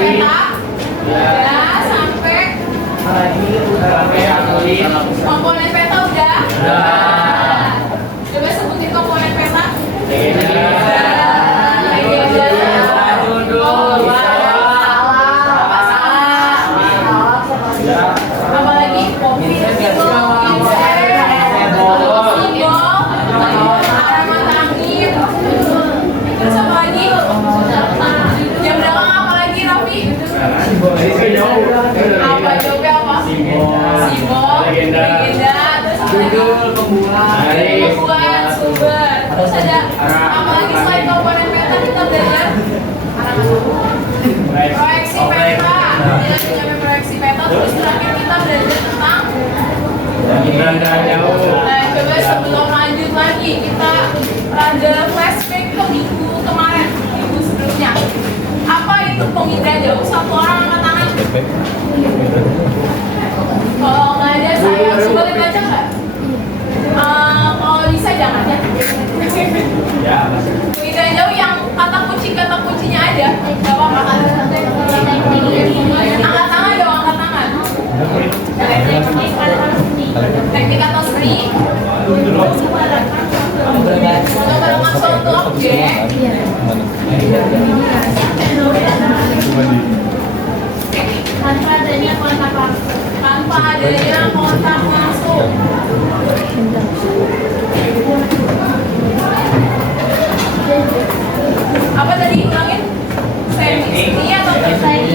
peta? Ya, sampai komponen peta udah? Coba sebutin komponen peta. Apalagi haraman angin. Terus apa lagi? Jam belakang apa lagi, Raffi? Apa jawabnya apa? Simbol, legenda. Terus apa lagi? Pembuat, sumber. Terus ada apa lagi selain komponen peta kita belajar? Proyeksi peta. Dengan proyeksi peta, terus terakhir kita belajar tentang nah, coba sebelum lanjut lagi kita ada flashback ke minggu kemarin, minggu sebelumnya. Apa itu pengindra jauh? Satu orang angkat tangan. Kalau nggak ada saya boleh baca nggak? Kalau bisa jangan ya. Pengindra jauh yang kata kuncinya ada. Nggak apa-apa. Angkat tangan dong, angkat tangan. Teknik atau seni untuk berlangsung suatu objek tanpa adanya kontak langsung. Apa tadi ulangin? Seni atau seni?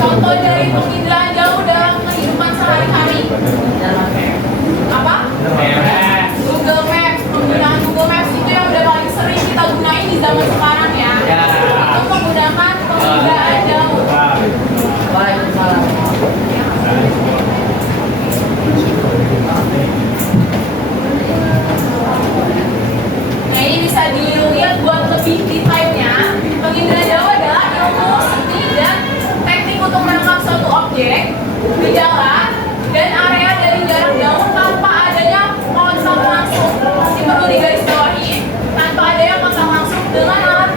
Contoh dari penginderaan jauh dalam kehidupan sehari-hari. Apa? Google Maps. Penggunaan Google Maps itu yang udah paling sering kita gunain di zaman sekarang ya. Itu menggunakan penginderaan jauh. Nah, ini bisa dilihat buat lebih detailnya. Penginderaan jauh adalah ilmu seni dan teknik untuk menangkap suatu objek, gejala, dan area dari jarak jauh tanpa adanya kontak langsung. Masih perlu digarisbawahi, tanpa adanya kontak langsung dengan alat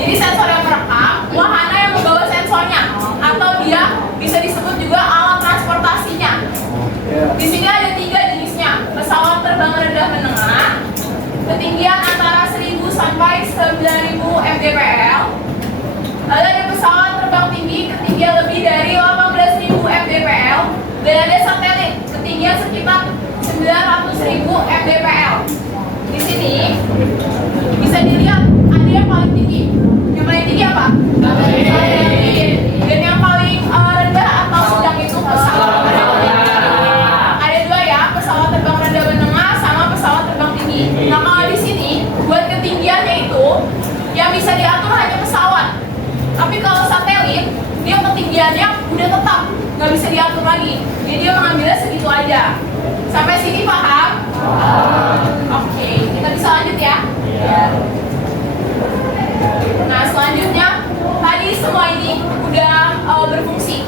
Jadi sensor yang merekam, wahana yang membawa sensornya, atau dia bisa disebut juga alat transportasinya. Di sini ada 3 jenisnya: pesawat terbang rendah menengah, ketinggian antara 1000 sampai 9000 mdpl. Lalu ada pesawat terbang tinggi, ketinggian lebih dari 18.000 mdpl, dan ada satelit, ketinggian sekitar 900.000 mdpl. Di sini bisa dilihat ada yang paling tinggi. Yang paling tinggi apa? Dan yang paling rendah atau sedang itu pesawat rendah. Ada 2 ya, pesawat terbang rendah menengah sama pesawat terbang tinggi. Nah kalau di sini buat ketinggiannya itu yang bisa diatur hanya pesawat. Tapi kalau satelit dia ketinggiannya udah tetap, nggak bisa diatur lagi. Jadi dia mengambilnya segitu aja. Sampai sini paham? Oke, kita bisa lanjut ya. Nah selanjutnya tadi semua ini udah berfungsi.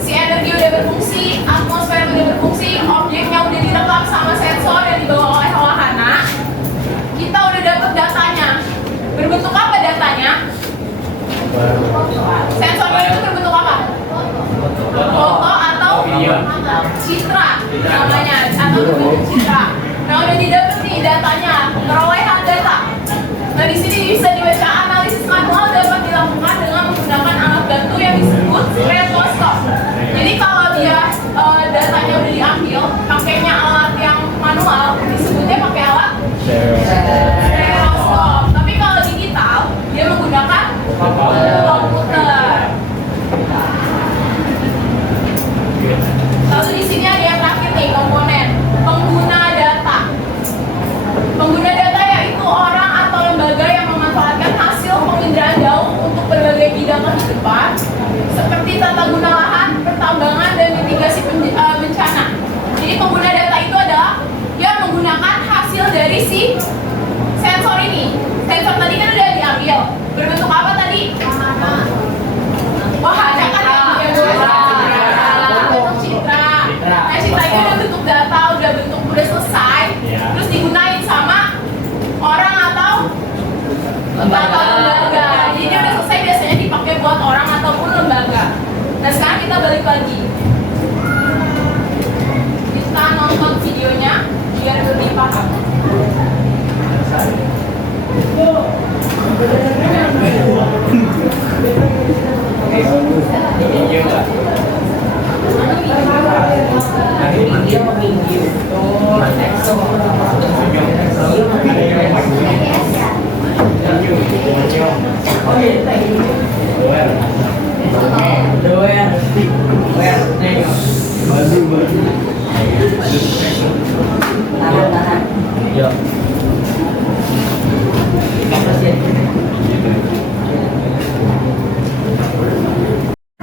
Si energi udah berfungsi, atmosfer udah berfungsi, objeknya udah direkam sama sensor yang dibawa oleh wahana. Kita udah dapet datanya. Berbentuk apa datanya? Sensornya itu berbentuk apa? Foto atau citra namanya, atau berbentuk citra. Nah udah didapet nih datanya, perolehan data. Nah di sini bisa dibaca analisis manual dapat dilakukan dengan menggunakan alat bantu yang disebut stetoskop. Jadi kalau dia datanya udah diambil, pakainya alat yang manual, disebutnya pakai alat stetoskop. Tapi kalau digital, dia menggunakan komputer. Lalu di sini ada yang terakhir nih, komponen pengguna data. Pengguna data yaitu orang atau lembaga yang memanfaatkan hasil penginderaan jauh untuk berbagai bidang kehidupan seperti tata guna lahan, pertambangan, dan mitigasi bencana. Jadi pengguna data itu adalah yang menggunakan hasil dari si sensor ini. Sensor tadi kan udah diambil. Berbentuk apa tadi? Wahana kan ya, bentuk citra. Nah citra itu udah bentuk data, udah selesai. Terus digunain sama orang atau lembaga. Jadi dia udah selesai, biasanya dipakai buat orang ataupun lembaga. Nah sekarang kita balik lagi. Kita nonton videonya biar lebih paham.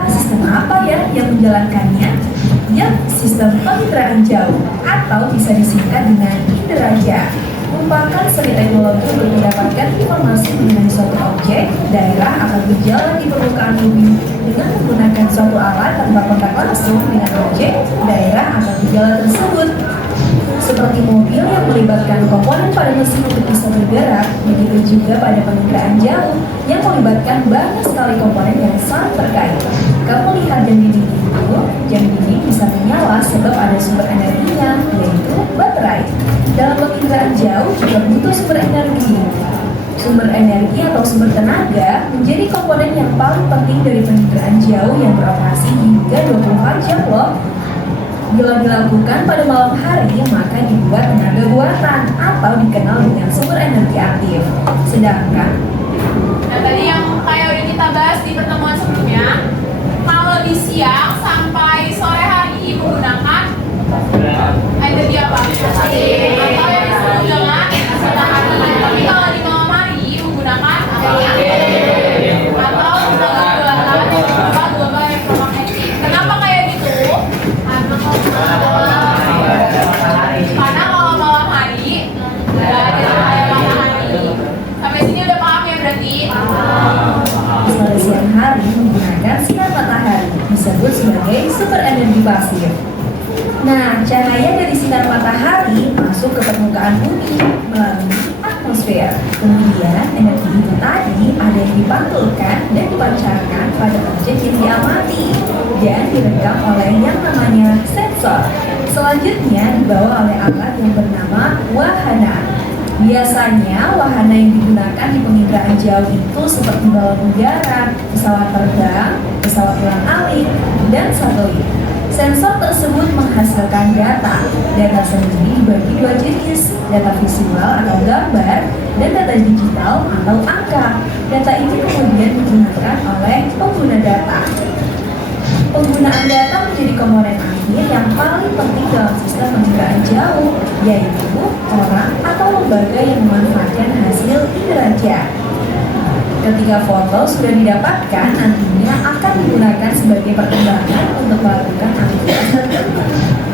Sistem apa ya yang menjalankannya? Ya, sistem penginderaan jauh atau bisa disingkat dengan Inderaja. Merupakan seni teknologi untuk mendapatkan informasi mengenai suatu objek, daerah akan berjalan di permukaan bumi dengan menggunakan suatu alat tanpa kontak langsung dengan objek, daerah atau gejala tersebut. Seperti mobil yang melibatkan komponen pada mesin untuk bisa bergerak, begitu juga pada penginderaan jauh yang melibatkan banyak sekali komponen yang saling terkait. Kamu lihat jam dinding itu, jam dinding bisa menyala sebab ada sumber energinya, yaitu baterai. Dalam penginderaan jauh juga butuh sumber energi. Sumber energi atau sumber tenaga menjadi komponen yang paling penting dari penginderaan jauh yang beroperasi hingga 24 jam loh. Bila dilakukan pada malam hari, maka dibuat tenaga buatan atau dikenal dengan sumber energi aktif. Sedangkan, nah tadi yang kayak udah kita bahas di pertemuan sebelumnya, kalau di siang sampai sore hari menggunakan energi apa? Atau yang disebut dengan matahari. Tapi kalau di malam hari menggunakan atau tenaga buatan yang berupa gelombang elektromagnetik. Kenapa kayak gitu? Karena kalau malam hari nggak ada cahaya matahari. Sampai sini udah paham ya berarti? pada siang hari menggunakan sinar matahari, disebut sebagai sumber energi pasif. Nah, cahaya dari sinar matahari masuk ke permukaan bumi melalui atmosfer. atmosfer. Kemudian energi itu tadi ada yang dipantulkan dan dipancarkan pada objek yang diamati dan direkam oleh yang namanya sensor. Selanjutnya dibawa oleh alat yang bernama wahana. Biasanya wahana yang digunakan di penginderaan jauh itu seperti balon udara, pesawat terbang, pesawat ulang-alik, dan satelit. Sensor tersebut menghasilkan data. Data sendiri dibagi dua jenis, data visual atau gambar, dan data digital atau angka. Data ini kemudian digunakan oleh pengguna data. Penggunaan data menjadi komponen akhir yang paling penting dalam sistem penginderaan jauh, yaitu orang atau lembaga yang memanfaatkan hasil inderaja. Ketika foto sudah didapatkan, nantinya akan digunakan sebagai pertimbangan untuk melakukan aktivitas tertentu.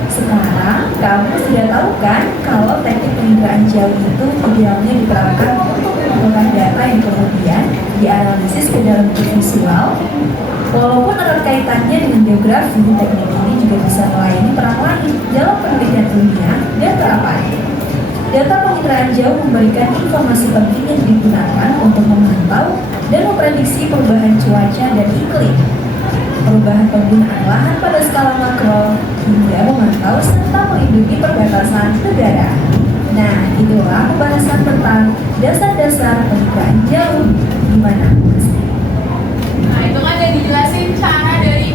Sekarang, kamu sudah tahu kan kalau teknik penginderaan jauh itu idealnya diterapkan untuk mengumpulkan data yang kemudian dianalisis ke dalam bentuk visual. Walaupun erat kaitannya dengan geografi, teknik ini juga bisa melayani peran lain dalam penelitian ilmiah dan terapan. Data penginderaan jauh memberikan informasi penting yang digunakan untuk memantau dan memprediksi perubahan cuaca dan iklim, perubahan penggunaan lahan pada skala makro, hingga memantau serta melindungi perbatasan negara. Nah, itulah pembahasan tentang dasar-dasar penginderaan jauh. Gimana, Mas? Nah, itu kan udah dijelasin cara dari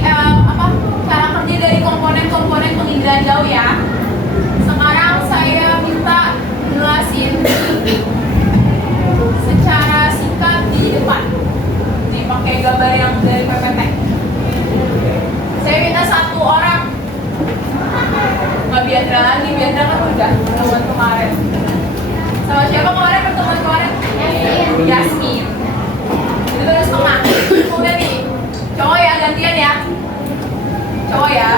cara kerja dari komponen-komponen penginderaan jauh ya. Sekarang saya minta jelasin secara singkat di depan. Nih pakai gambar yang dari PPT. Saya minta satu orang. Nggak Biandra lagi, Biandra kan udah pertemuan kemarin. Sama siapa kemarin pertemuan kemarin? Yasmin. Itu terus tengah. Udah nih. Cowok ya, gantian ya. Cowok ya.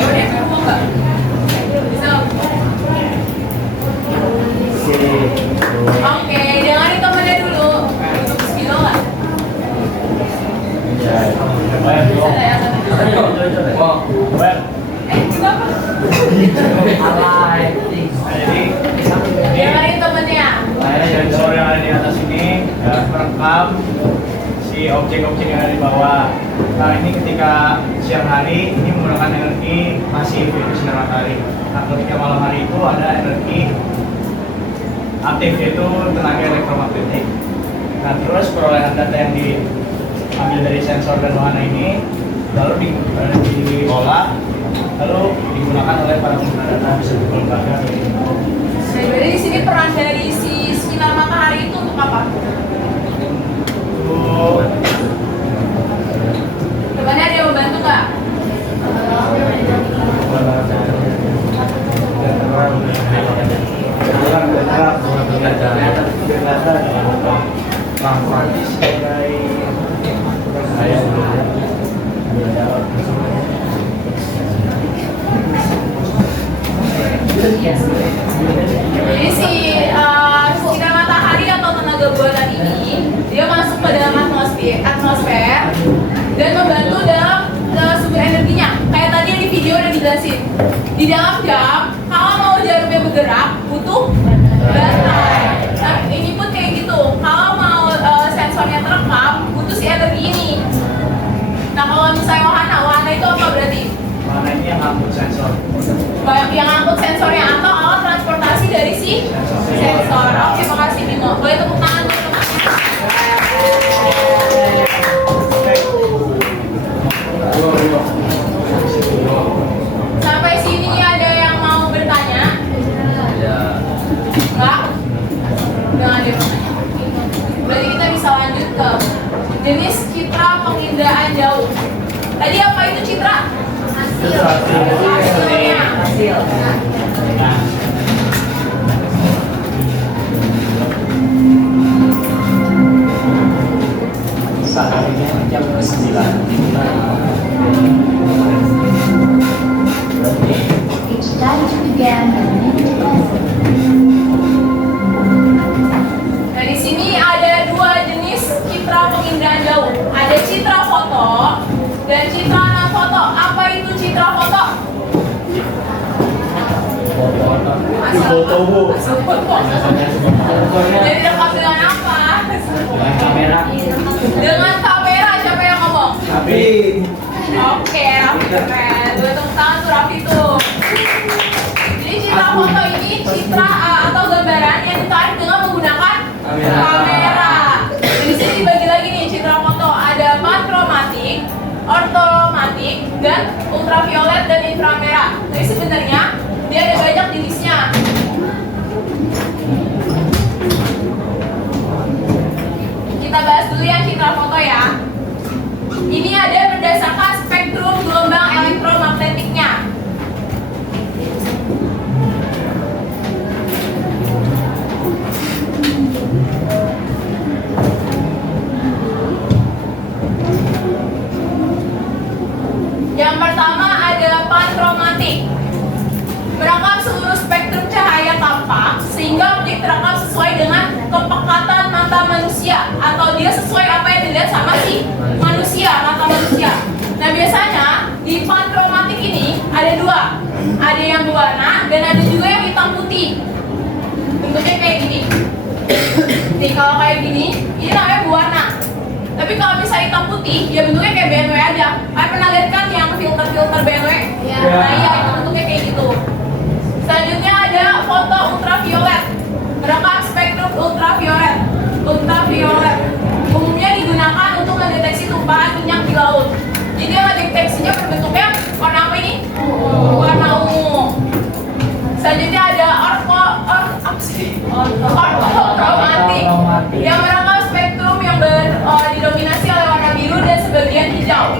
Udah, mau nggak? Bisa. Oke, dengerin temennya dulu. Untuk sekilo nggak? Bisa ya, kenapa? Dengerin temennya. Sensor yang ada di atas ini merekam si objek-objek yang ada di bawah. Nah, ini ketika siang hari ini menggunakan energi pasif yaitu sinar matahari. Nah, ketika malam hari itu ada energi aktif yaitu tenaga elektromagnetik. Nah, terus perolehan data yang diambil dari sensor dan wahana ini lalu diolah lalu digunakan oleh para pengguna data bisa lembaga. Jadi di sini peran dari si sinar matahari itu untuk apa? Depannya ada yang membantu nggak? Jadi si sinar matahari atau tenaga buatan ini dia masuk ke dalam atmosfer dan membantu dalam sumber energinya. Kayak tadi di video udah dijelasin. Di dalam jam, kalau mau jarumnya bergerak butuh baterai. Nah, ini pun kayak gitu. Kalau mau sensornya terekam butuh si energi ini. Nah, kalau misalnya wahana itu apa berarti? Wahana ini yang ngangkut sensor. Yang ngangkut sensornya atau alat transportasi dari si sensor. Oke, makasih Bimo. Boleh tepuk tangan dulu teman-teman. Sampai sini ada yang mau bertanya? Enggak? Udah nggak ada yang bertanya. Berarti kita bisa lanjut ke jenis citra penginderaan jauh. Tadi apa itu citra? Hasilnya. Seharinya jam 9. It's time to begin the minute lesson. Nah, di sini ada dua jenis citra penginderaan jauh. Ada citra foto dan citra non foto. Apa itu citra foto? Foto bu. Jadi rekam dengan apa? Kamera. Dengan kamera. Siapa yang ngomong? Tapi. Oke, Raffi keren. Gue tepuk tangan tuh Raffi tuh. Jadi citra foto ini citra atau gambaran yang ditarik dengan menggunakan kamera. Di sini dibagi lagi nih citra foto ada monochromatic, ortholomatic, dan ultraviolet dan inframerah. Jadi sebenarnya dia ada banyak jenisnya. Kita bahas dulu yang citra foto ya. Ini ada berdasarkan spektrum gelombang elektromagnetiknya. Yang pertama ada panchromatic. Merekam seluruh spektrum cahaya tampak sehingga objek terekam sesuai dengan kepekatan mata manusia atau dia sesuai apa yang dilihat sama si manusia, mata manusia. Nah biasanya di panchromatic ini ada dua, ada yang berwarna dan ada juga yang hitam putih. Bentuknya kayak gini. Nih kalau kayak gini, ini namanya berwarna. Tapi kalau bisa hitam putih, ya bentuknya kayak BMW aja. Kalian pernah lihat kan yang filter-filter BMW? Iya. Nah iya, itu bentuknya kayak gitu. Selanjutnya ada foto ultraviolet. Merekam spektrum ultraviolet. Ultraviolet umumnya digunakan untuk mendeteksi tumpahan minyak di laut. Jadi yang deteksinya berbentuknya warna apa ini? Warna ungu. Selanjutnya ada orthokromatik yang merekam spektrum yang didominasi oleh warna biru dan sebagian hijau.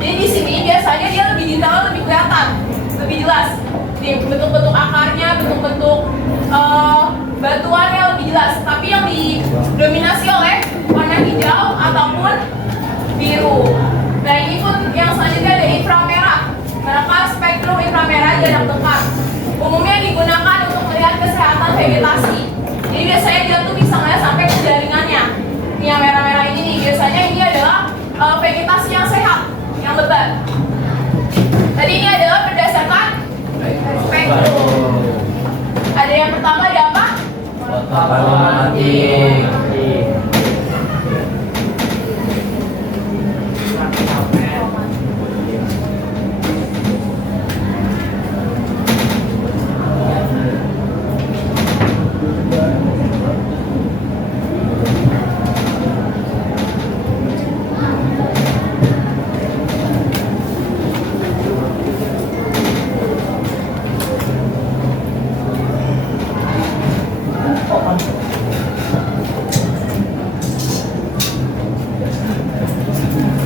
Jadi di sini biasanya dia lebih detail, lebih kelihatan, lebih jelas. Di bentuk-bentuk akarnya, bentuk-bentuk batuannya lebih jelas. Tapi yang didominasi oleh warna hijau ataupun biru. Nah ini pun yang selanjutnya ada inframerah. Merekam spektrum inframerah jarak dekat. Umumnya digunakan untuk melihat kesehatan vegetasi. Jadi biasanya dia tuh bisa melihat sampai ke jaringannya. Ini yang merah-merah ini nih, biasanya ini adalah vegetasi yang sehat, yang lebat. Tadi ini adalah berdasarkan spektrum. Ada yang pertama ada apa?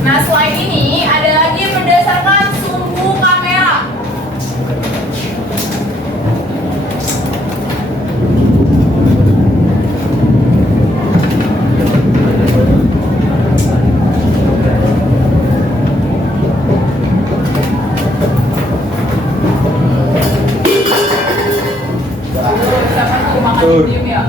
Nah, selain ini ada lagi berdasarkan sumbu kamera. Siapa tuh makan diem ya?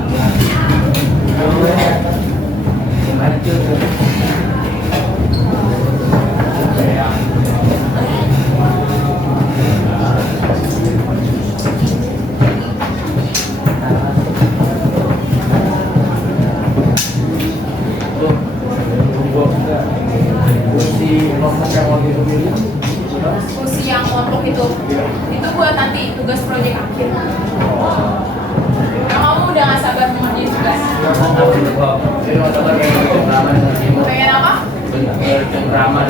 Diskusi yang montok itu buat nanti tugas proyek akhir. Nah, kamu udah gak sabar mengerjain tugas. Pengen apa? Drama.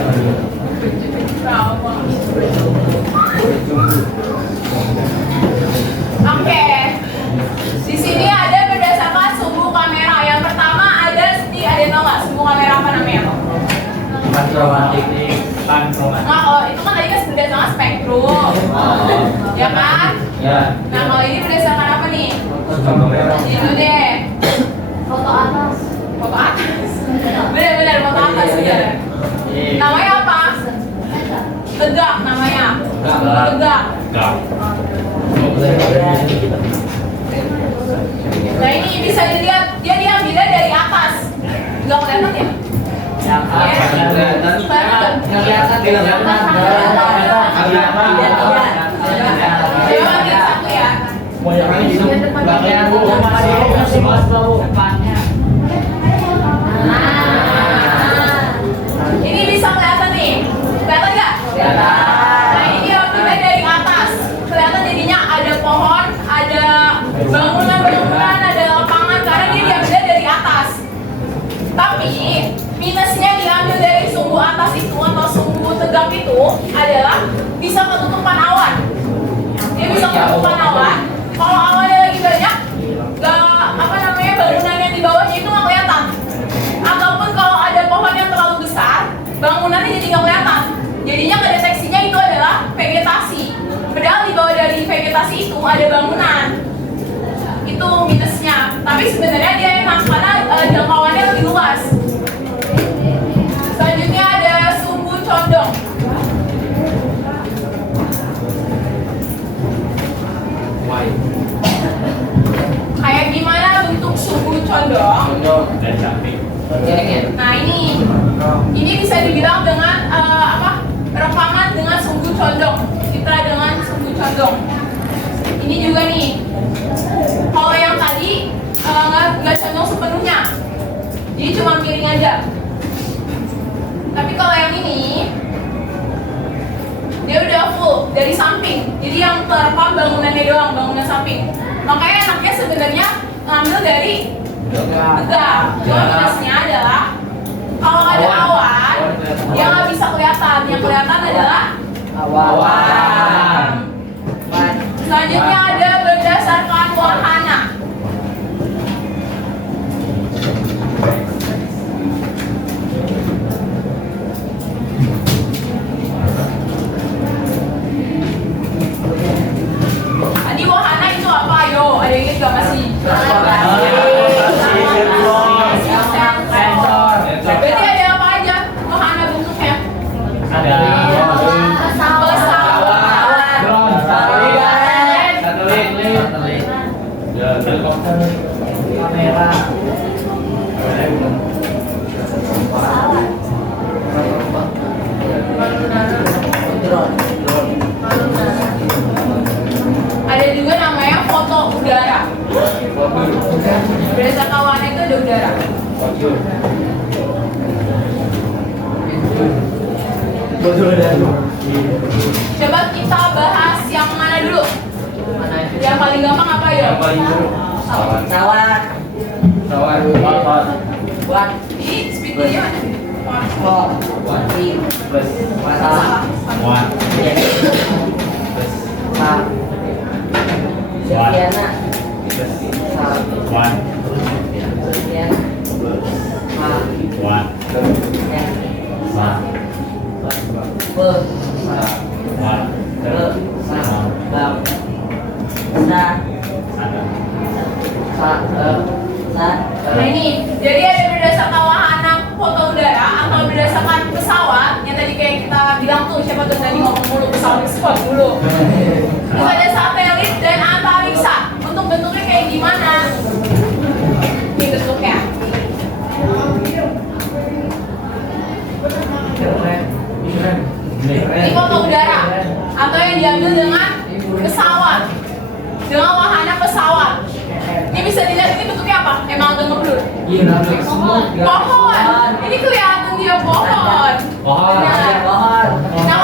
Oke. Di sini ada berdasarkan sumbu kamera. Yang pertama ada tahu nggak sumbu kamera apa namanya? Panchromatic. Nah, kalau itu kan tadi kan berdasarkan spektrum, ya kan? Ya. Nah, kalau ini berdasarkan apa nih? Itu deh. Foto atas. Foto atas. Benar-benar foto atas ya. Namanya apa? Tegak namanya. Tegak. Nah, ini bisa dilihat dia diambilnya dari atas. Nggak kelihatan ya? Satu ya. Bangunan-bangunan ada lapangan karena dia diambil dari atas. Tapi minusnya diambil dari sumbu atas itu atau sumbu tegak itu adalah bisa ketutupan awan. Dia bisa ketutupan awan. Kalau awannya lagi banyak, bangunan yang di bawahnya itu nggak kelihatan. Ataupun kalau ada pohon yang terlalu besar, bangunannya jadi nggak kelihatan. Jadinya kedeteksinya itu adalah vegetasi. Padahal di bawah dari vegetasi itu ada bangunan. Itu minusnya. Tapi sebenarnya dia enak karena jangkauannya lebih luas. Selanjutnya ada sumbu condong. Kayak gimana bentuk sumbu condong? Dan samping. Nah ini bisa dibilang dengan rekaman dengan sumbu condong. Kita dengan sumbu condong. Ini juga nih. Kalau yang tadi nggak condong sepenuhnya, jadi cuma miring aja. Tapi kalau yang ini dia udah full dari samping, jadi yang terekam bangunannya doang, bangunan samping. Makanya enaknya sebenarnya ngambil dari tegak. Cuma minusnya adalah kalau ada awan, dia nggak bisa kelihatan. Yang kelihatan adalah awan. Selanjutnya ada berdasarkan wahana. Tadi wahana itu apa? Yo, ada yang ingat gak masih? Berarti ada apa aja wahana bentuknya? Ada Pesawat, satelit, helikopter, kamera, ada juga namanya foto udara. Berdasarkan warna itu ada udara. Coba kita bahas yang mana dulu? Yang paling gampang apa ya? Yang paling dulu. Pesawat. Buat Ini speednya mana? kok Plus. masalah Muat. Pak Setiana Muat. Setiana Pak Muat. Muat. Pe Muat. Bang Sa Nah ini, jadi ada berdasarkan wahana foto udara atau berdasarkan pesawat yang tadi kayak kita bilang tuh, siapa tuh tadi ngomong mulu pesawat spot dulu. Terus ada satelit dan antariksa. Untuk bentuknya kayak gimana? Ini bentuknya. Ini foto udara atau yang diambil dengan pesawat, dengan wahana pesawat. Ini bisa dilihat, ini bentuknya apa? Emang agak ngeblur. Pohon. Ini kelihatan dia pohon. Nah, nah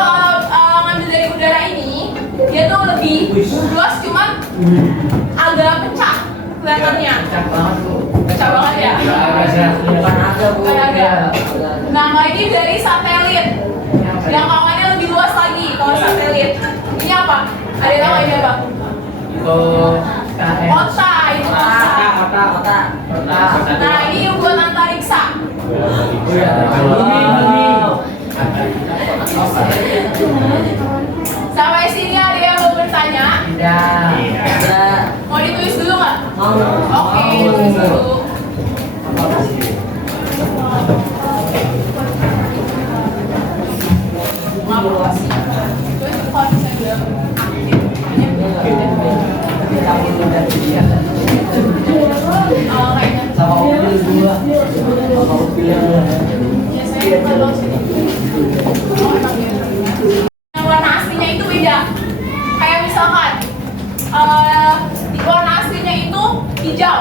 kalau ngambil dari udara ini, dia tuh lebih luas, cuman agak pecah kelihatannya. Pecah banget ya. bukan ada bu Bukan ada. Nah, kalau ini dari satelit, yang kawannya lebih luas lagi. Kalau satelit, ini apa? Ada tahu ini apa? Kota, itu kota. Nah, ini buat antariksa. Sampai sini ada yang mau bertanya? Mau ditulis dulu nggak? Oke, tulis dulu. Yang warna aslinya itu beda. Kayak misalkan warna aslinya itu hijau,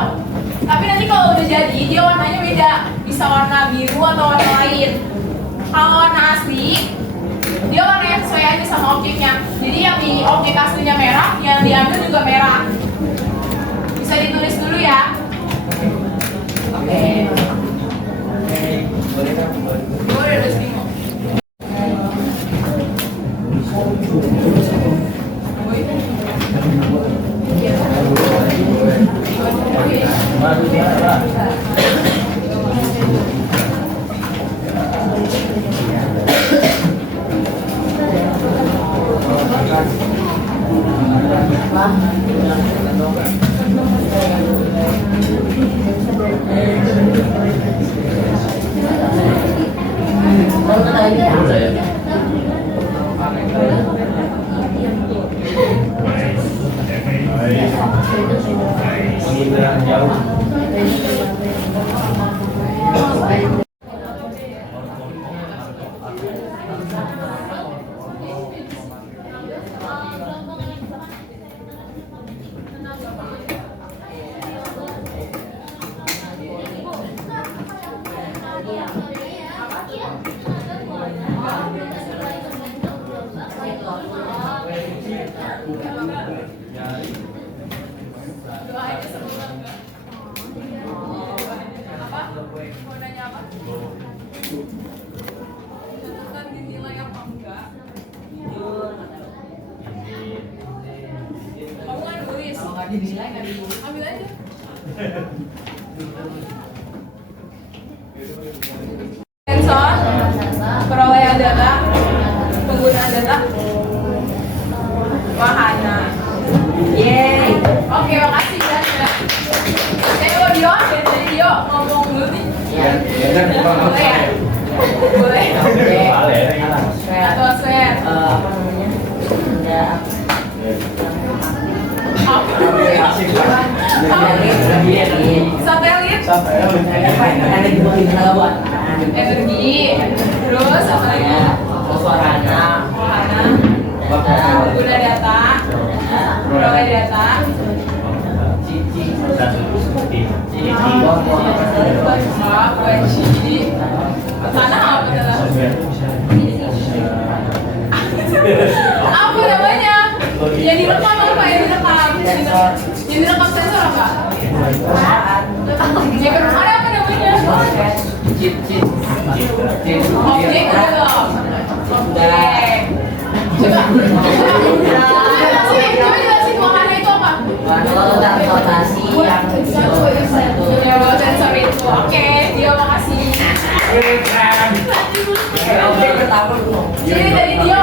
tapi nanti kalau udah jadi dia warnanya beda, bisa warna biru atau warna lain. Kalau warna asli dia warna yang sesuai aja sama objeknya. Jadi yang di objek aslinya merah, yang diambil juga merah. Bisa Bisa ditulis dulu ya. Oke. Boleh kan? Gue udah nulis Bimo. Baru dia, Pak. Penginderaan jauh. Doa aja sebelum enggak. Apa? Mau nanya apa? Catatan dinilai apa enggak? Kamu nggak nulis? Kalau nggak dinilai nggak ditulis. Ambil aja. Sensor, perolehan data, penggunaan data, wahana. Yeay. Oke, makasih ya. Dio, dari tadi Dio ngomong dulu nih. Boleh ya? Boleh. Atmosfer. Apa namanya? Ada Satelit. ada di bawah tenaga buat Energi. Terus apa lagi? wahana, Wahana. Pengguna data. Peroleh data. Wajib. Sana apa dalam? Apa namanya? Yang direkam apa? Yang direkam? Yang direkam sensor apa? Yang direkam apa namanya? Objek belum? Objek. Coba jelasin wahana itu apa? transportasi yang Lewat sensor itu. Oke, dia makasih. objek pertama dulu. Jadi dari dia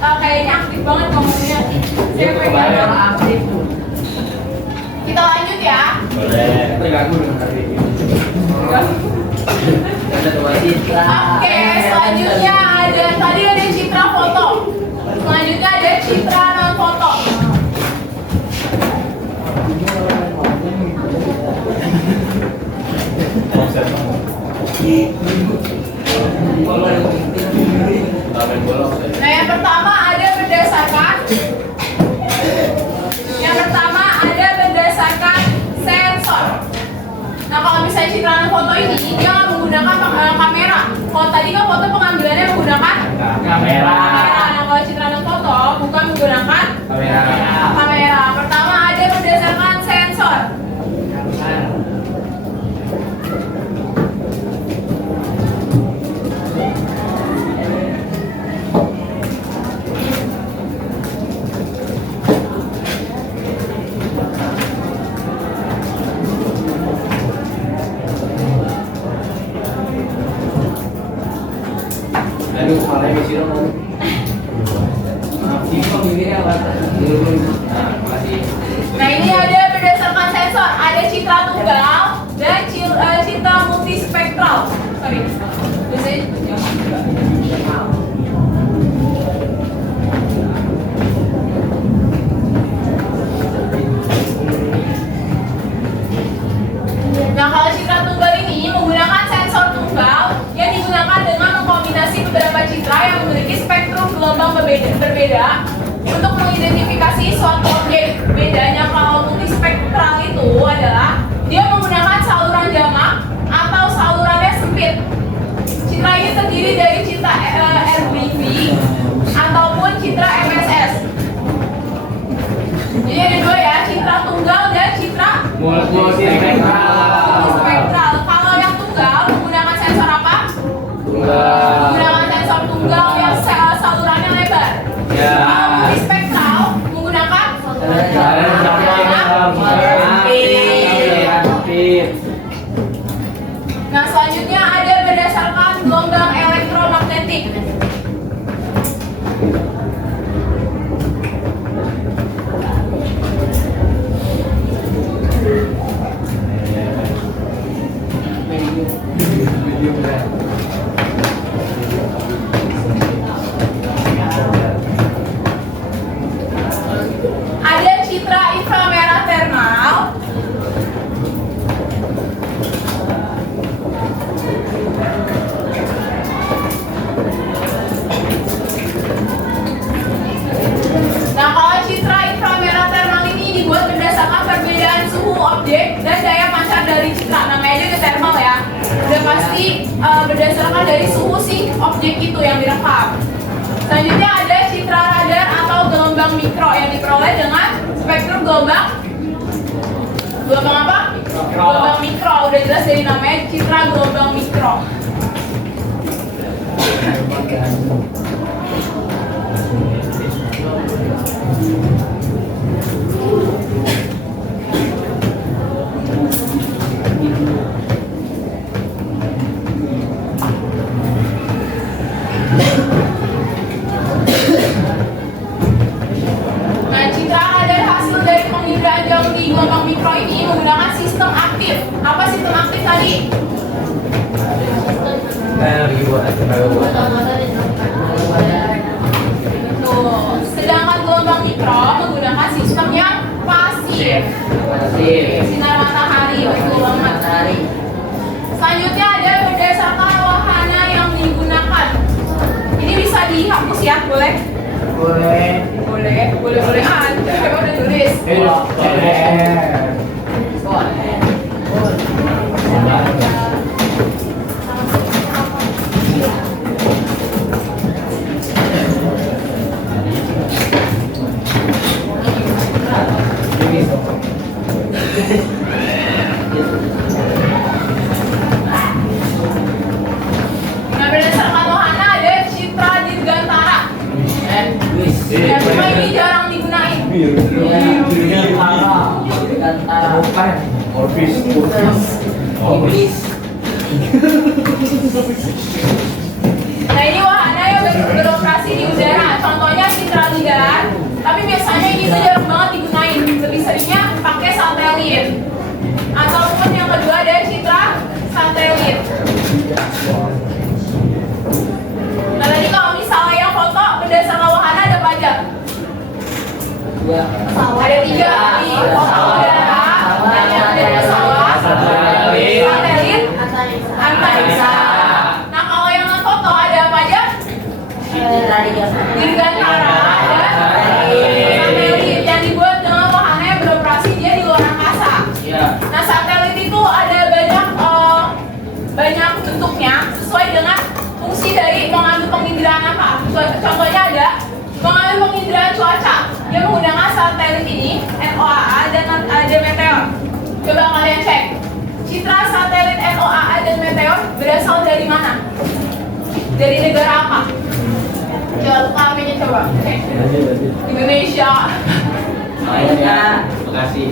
kayaknya aktif banget ngomongnya. Saya pengen aktif tuh. kita lanjut ya. Boleh. Terganggu dengan hari ini. Ada dua citra. Oke, selanjutnya ada tadi ada citra foto. Selanjutnya ada citra non foto. Nah, yang pertama ada berdasarkan sensor. Nah, kalau misalnya citra non foto ini dia menggunakan kamera. Kalau tadi kan foto pengambilannya menggunakan Kamera. Nah, kalau citra non foto bukan menggunakan Kamera. kamera. Pertama ada berdasarkan sensor. Aduh, kepala yang isi dong. Nah, ini ada berdasarkan sensor. Ada citra tunggal dan citra multispektral. Sorry. Biasanya nah, kalau citra tunggal ini menggunakan sensor tunggal yang digunakan dengan mengkombinasi beberapa citra yang memiliki spektrum gelombang berbeda untuk mengidentifikasi suatu objek. Bedanya kalau multispektral itu adalah dia menggunakan saluran jamak atau salurannya sempit. Citra ini terdiri dari citra RGB ataupun citra MSS. Jadi ada dua ya, citra tunggal dan citra Nah, selanjutnya ada berdasarkan gelombang elektromagnetik. Ada citra inframerah thermal. Nah, kalau citra inframerah thermal ini dibuat berdasarkan perbedaan suhu objek dan daya pancar dari citra. Namanya aja udah thermal ya. Udah pasti berdasarkan dari suhu si objek itu yang direkam. Selanjutnya ada citra radar atau gelombang mikro yang diperoleh dengan spektrum gelombang apa? Gelombang mikro. Udah jelas dari namanya citra gelombang mikro. Nah, citra radar hasil dari penginderaan jauh di gelombang mikro ini menggunakan sistem aktif. Apa sistem aktif tadi? Tuh. Sedangkan gelombang mikro menggunakan sistem yang pasif. Sinar matahari, betul banget. Selanjutnya ada berdasarkan wahana yang digunakan. Ini bisa dihapus ya, boleh? Boleh aja. Udah tulis. Nah, berdasarkan wahana ada citra dirgantara. Ya, cuma ini jarang digunain. Nah, ini wahana yang beroperasi di udara. Contohnya citra lidar. Tapi biasanya ini tuh jarang banget digunain. Lebih seringnya pakai satelit. Ataupun yang kedua ada citra satelit. Nah, tadi kalau misalnya yang foto berdasarkan wahana ada apa aja? Ada 3 tadi. Udara, dan yang ada pesawat, satelit, antariksa. Nah, kalau yang foto ada apa aja? Dirgantara dan satelit yang dibuat dengan wahana yang beroperasi dia di luar angkasa. Nah, satelit itu ada banyak bentuknya sesuai dengan fungsi dari mengambil penginderaan apa. Contohnya ada mengambil penginderaan cuaca. Dia menggunakan satelit ini, NOAA dan ada meteor. Coba kalian cek. Citra satelit NOAA dan meteor berasal dari mana? Dari negara apa? Coba buka HP-nya coba. Indonesia.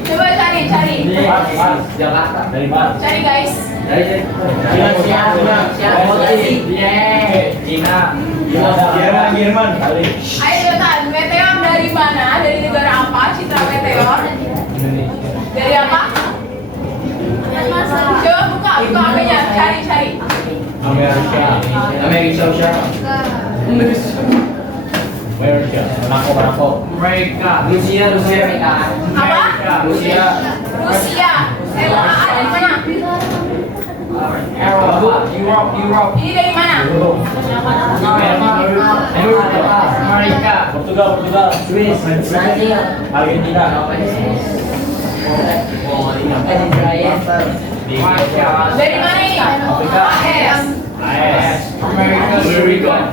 Coba cari. Jakarta. Dari mana? Cari guys. Cina. Jerman. Ayo cepetan. Meteor dari mana? Dari negara apa? Citra meteor. Dari apa? Coba buka HP-nya. Cari. Amerika. Rusia. Apa? Rusia. NOAA dari mana? Europe. Ini dari mana? Amerika. Portugal. Swiss. Argentina. Dari mana ini? Afrika. AS. Amerika.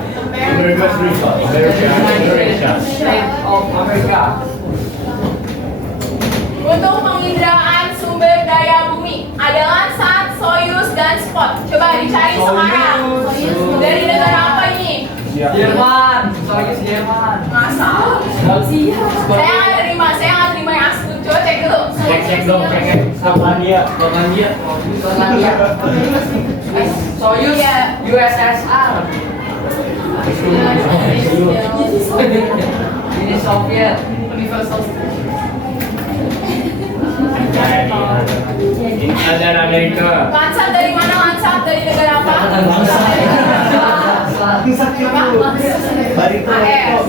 Untuk penginderaan sumber daya bumi ada Landsat, Soyuz, dan Spot. Coba dicari sekarang. Dari negara apa ini? Jerman. Soyuz Jerman. Masa? Saya nggak terima yang dong, pengen sama dia. Soyuz USSR. Ini Soviet. Universal. Ada Amerika. Lansat dari mana lansat? Dari negara apa? Barito. AS.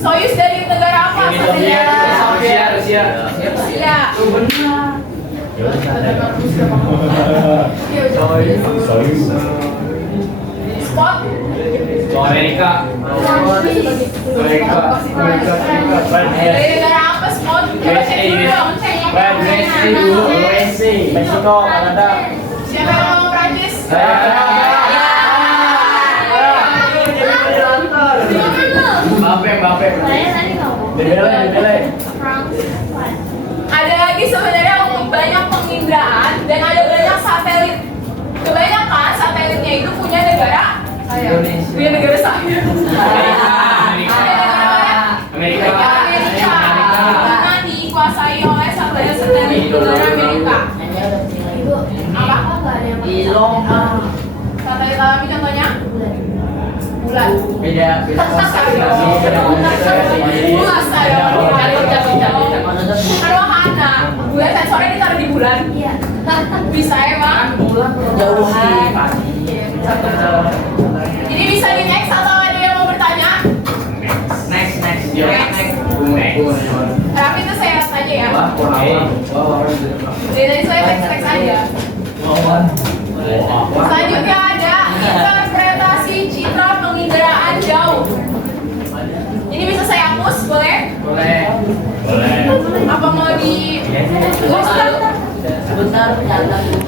Soyuz dari negara apa? Rusia. Rusia. Spot. Amerika. Dari negara apa spot? Coba cek dulu dong, cek. USA. Meksiko, Kanada. Siapa yang ngomong Prancis? Mbappe. Dembele. Ada lagi sebenarnya untuk banyak penginderaan dan ada banyak satelit. Kebanyakan satelitnya itu punya negara saya. Punya negara saya. Amerika. Karena dikuasai oleh satelit negara Amerika. Apa? Elon. Satelit alami contohnya? Bulan. Beda Bulan saya. Kan wahana. Bulan sensornya ditaruh di bulan. Bisa emang. jauhan. Ini bisa di next atau ada yang mau bertanya? Next. Tapi itu saya aja ya. Dari tadi saya teks aja. Selanjutnya ada interpretasi citra penginderaan jauh. Ini bisa saya hapus, boleh? Apa mau di tulis dulu? Sebentar, catat dulu.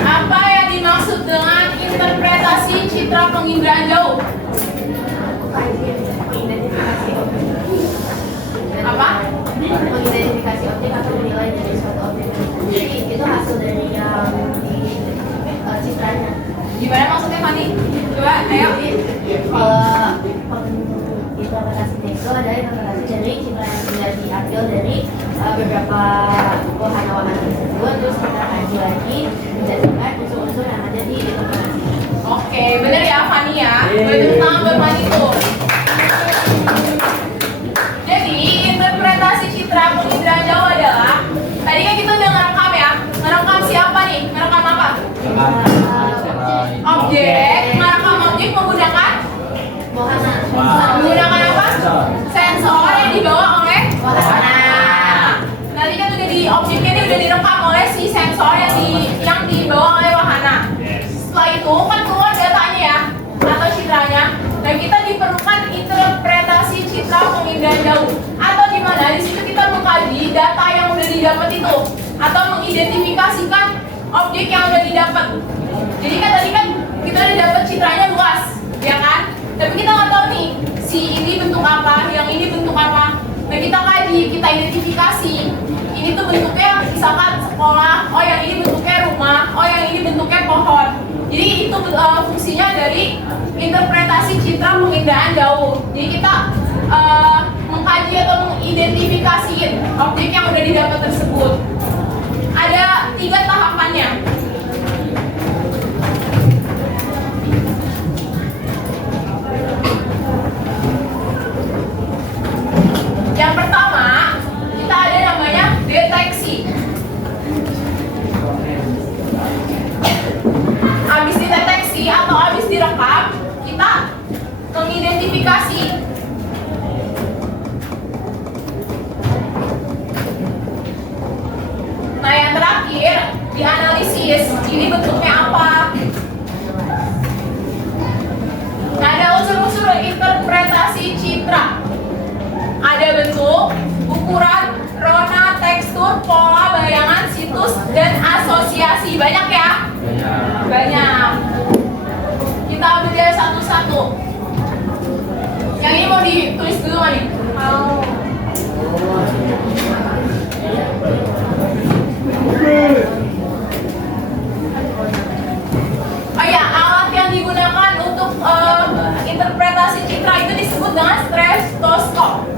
Apa yang dimaksud dengan interpretasi citra penginderaan jauh? Apa? Mengidentifikasi objek atau menilai dari suatu objek. Jadi itu hasil dari yang di citranya. Gimana maksudnya Fani? Coba, ayo. Kalau interpretasi teks itu adalah interpretasi dari citra yang sudah diambil dari beberapa wahana-wahana tersebut, terus kita kaji lagi menjadikan unsur-unsur yang ada di interpretasi. Oke, bener ya Fani ya. Boleh tepuk tangan buat Fani tuh. Jadi interpretasi citra penginderaan jauh adalah tadi kan kita udah ngerekam ya. Ngerekam siapa nih? Ngerekam apa? Objek. Ngerekam objek menggunakan Wahana. menggunakan apa? Sensor yang dibawa oleh wahana. Nanti kan udah di objeknya ini udah direkam oleh si sensor yang dibawa oleh wahana. Setelah itu kan keluar datanya ya atau citranya, dan kita diperlukan interpretasi citra penginderaan jauh atau di mana di situ kita mengkaji data yang udah didapat itu atau mengidentifikasikan objek yang udah didapat. Jadi kan tadi kan kita udah dapat citranya luas, ya kan? Tapi kita nggak tahu nih si ini bentuk apa, yang ini bentuk apa. Nah kita kaji, kita identifikasi. Ini tuh bentuknya misalkan sekolah, oh yang ini bentuknya rumah, oh yang ini bentuknya pohon. Jadi itu fungsinya dari interpretasi citra penginderaan jauh. Jadi kita mengkaji atau mengidentifikasiin objek yang udah didapat tersebut. Ada 3 tahapannya. Yang pertama, kita ada namanya deteksi. Habis dideteksi atau habis direkam, kita mengidentifikasi. Ini bentuknya apa? Nah, ada unsur-unsur interpretasi citra. Ada bentuk, ukuran, rona, tekstur, pola, bayangan, situs, dan asosiasi. Banyak ya? Banyak. Kita ambil dari satu-satu. Yang ini mau ditulis dulu nggak nih? Mau. Oh ya, alat yang digunakan untuk interpretasi citra itu disebut dengan stetoskop.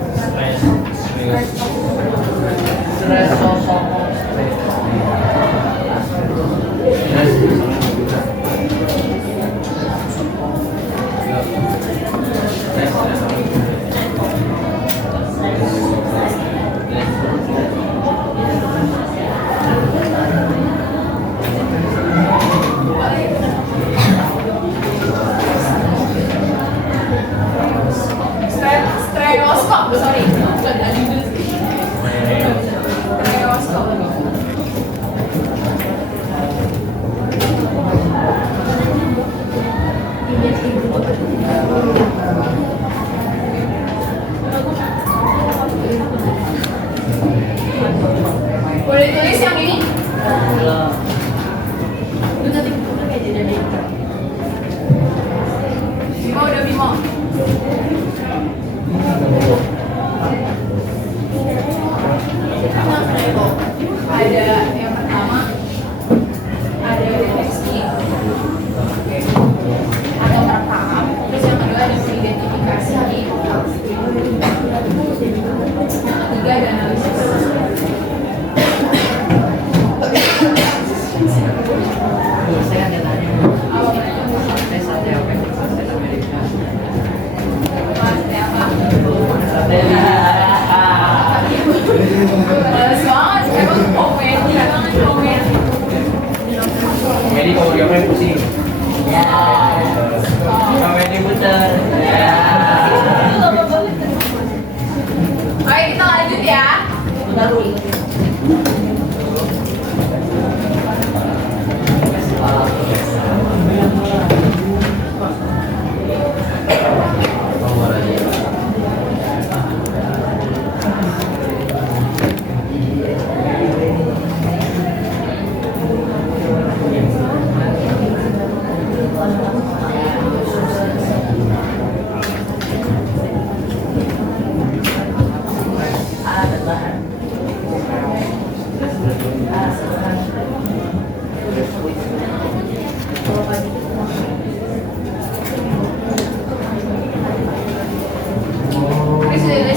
Stereoskop, sorry. Stereoskop. Boleh tulis yang ini? Bimo udah Bimo. Ada yang pertama, ada deteksi atau merekam. Terus yang kedua ada mengidentifikasi. Yang ketiga ada analisis. Males banget, emang komedi banget komedi. Komedi kalau dia main pusing. Ya. Komedi puter. Ya. Oke, kita lanjut ya. Putar dulu.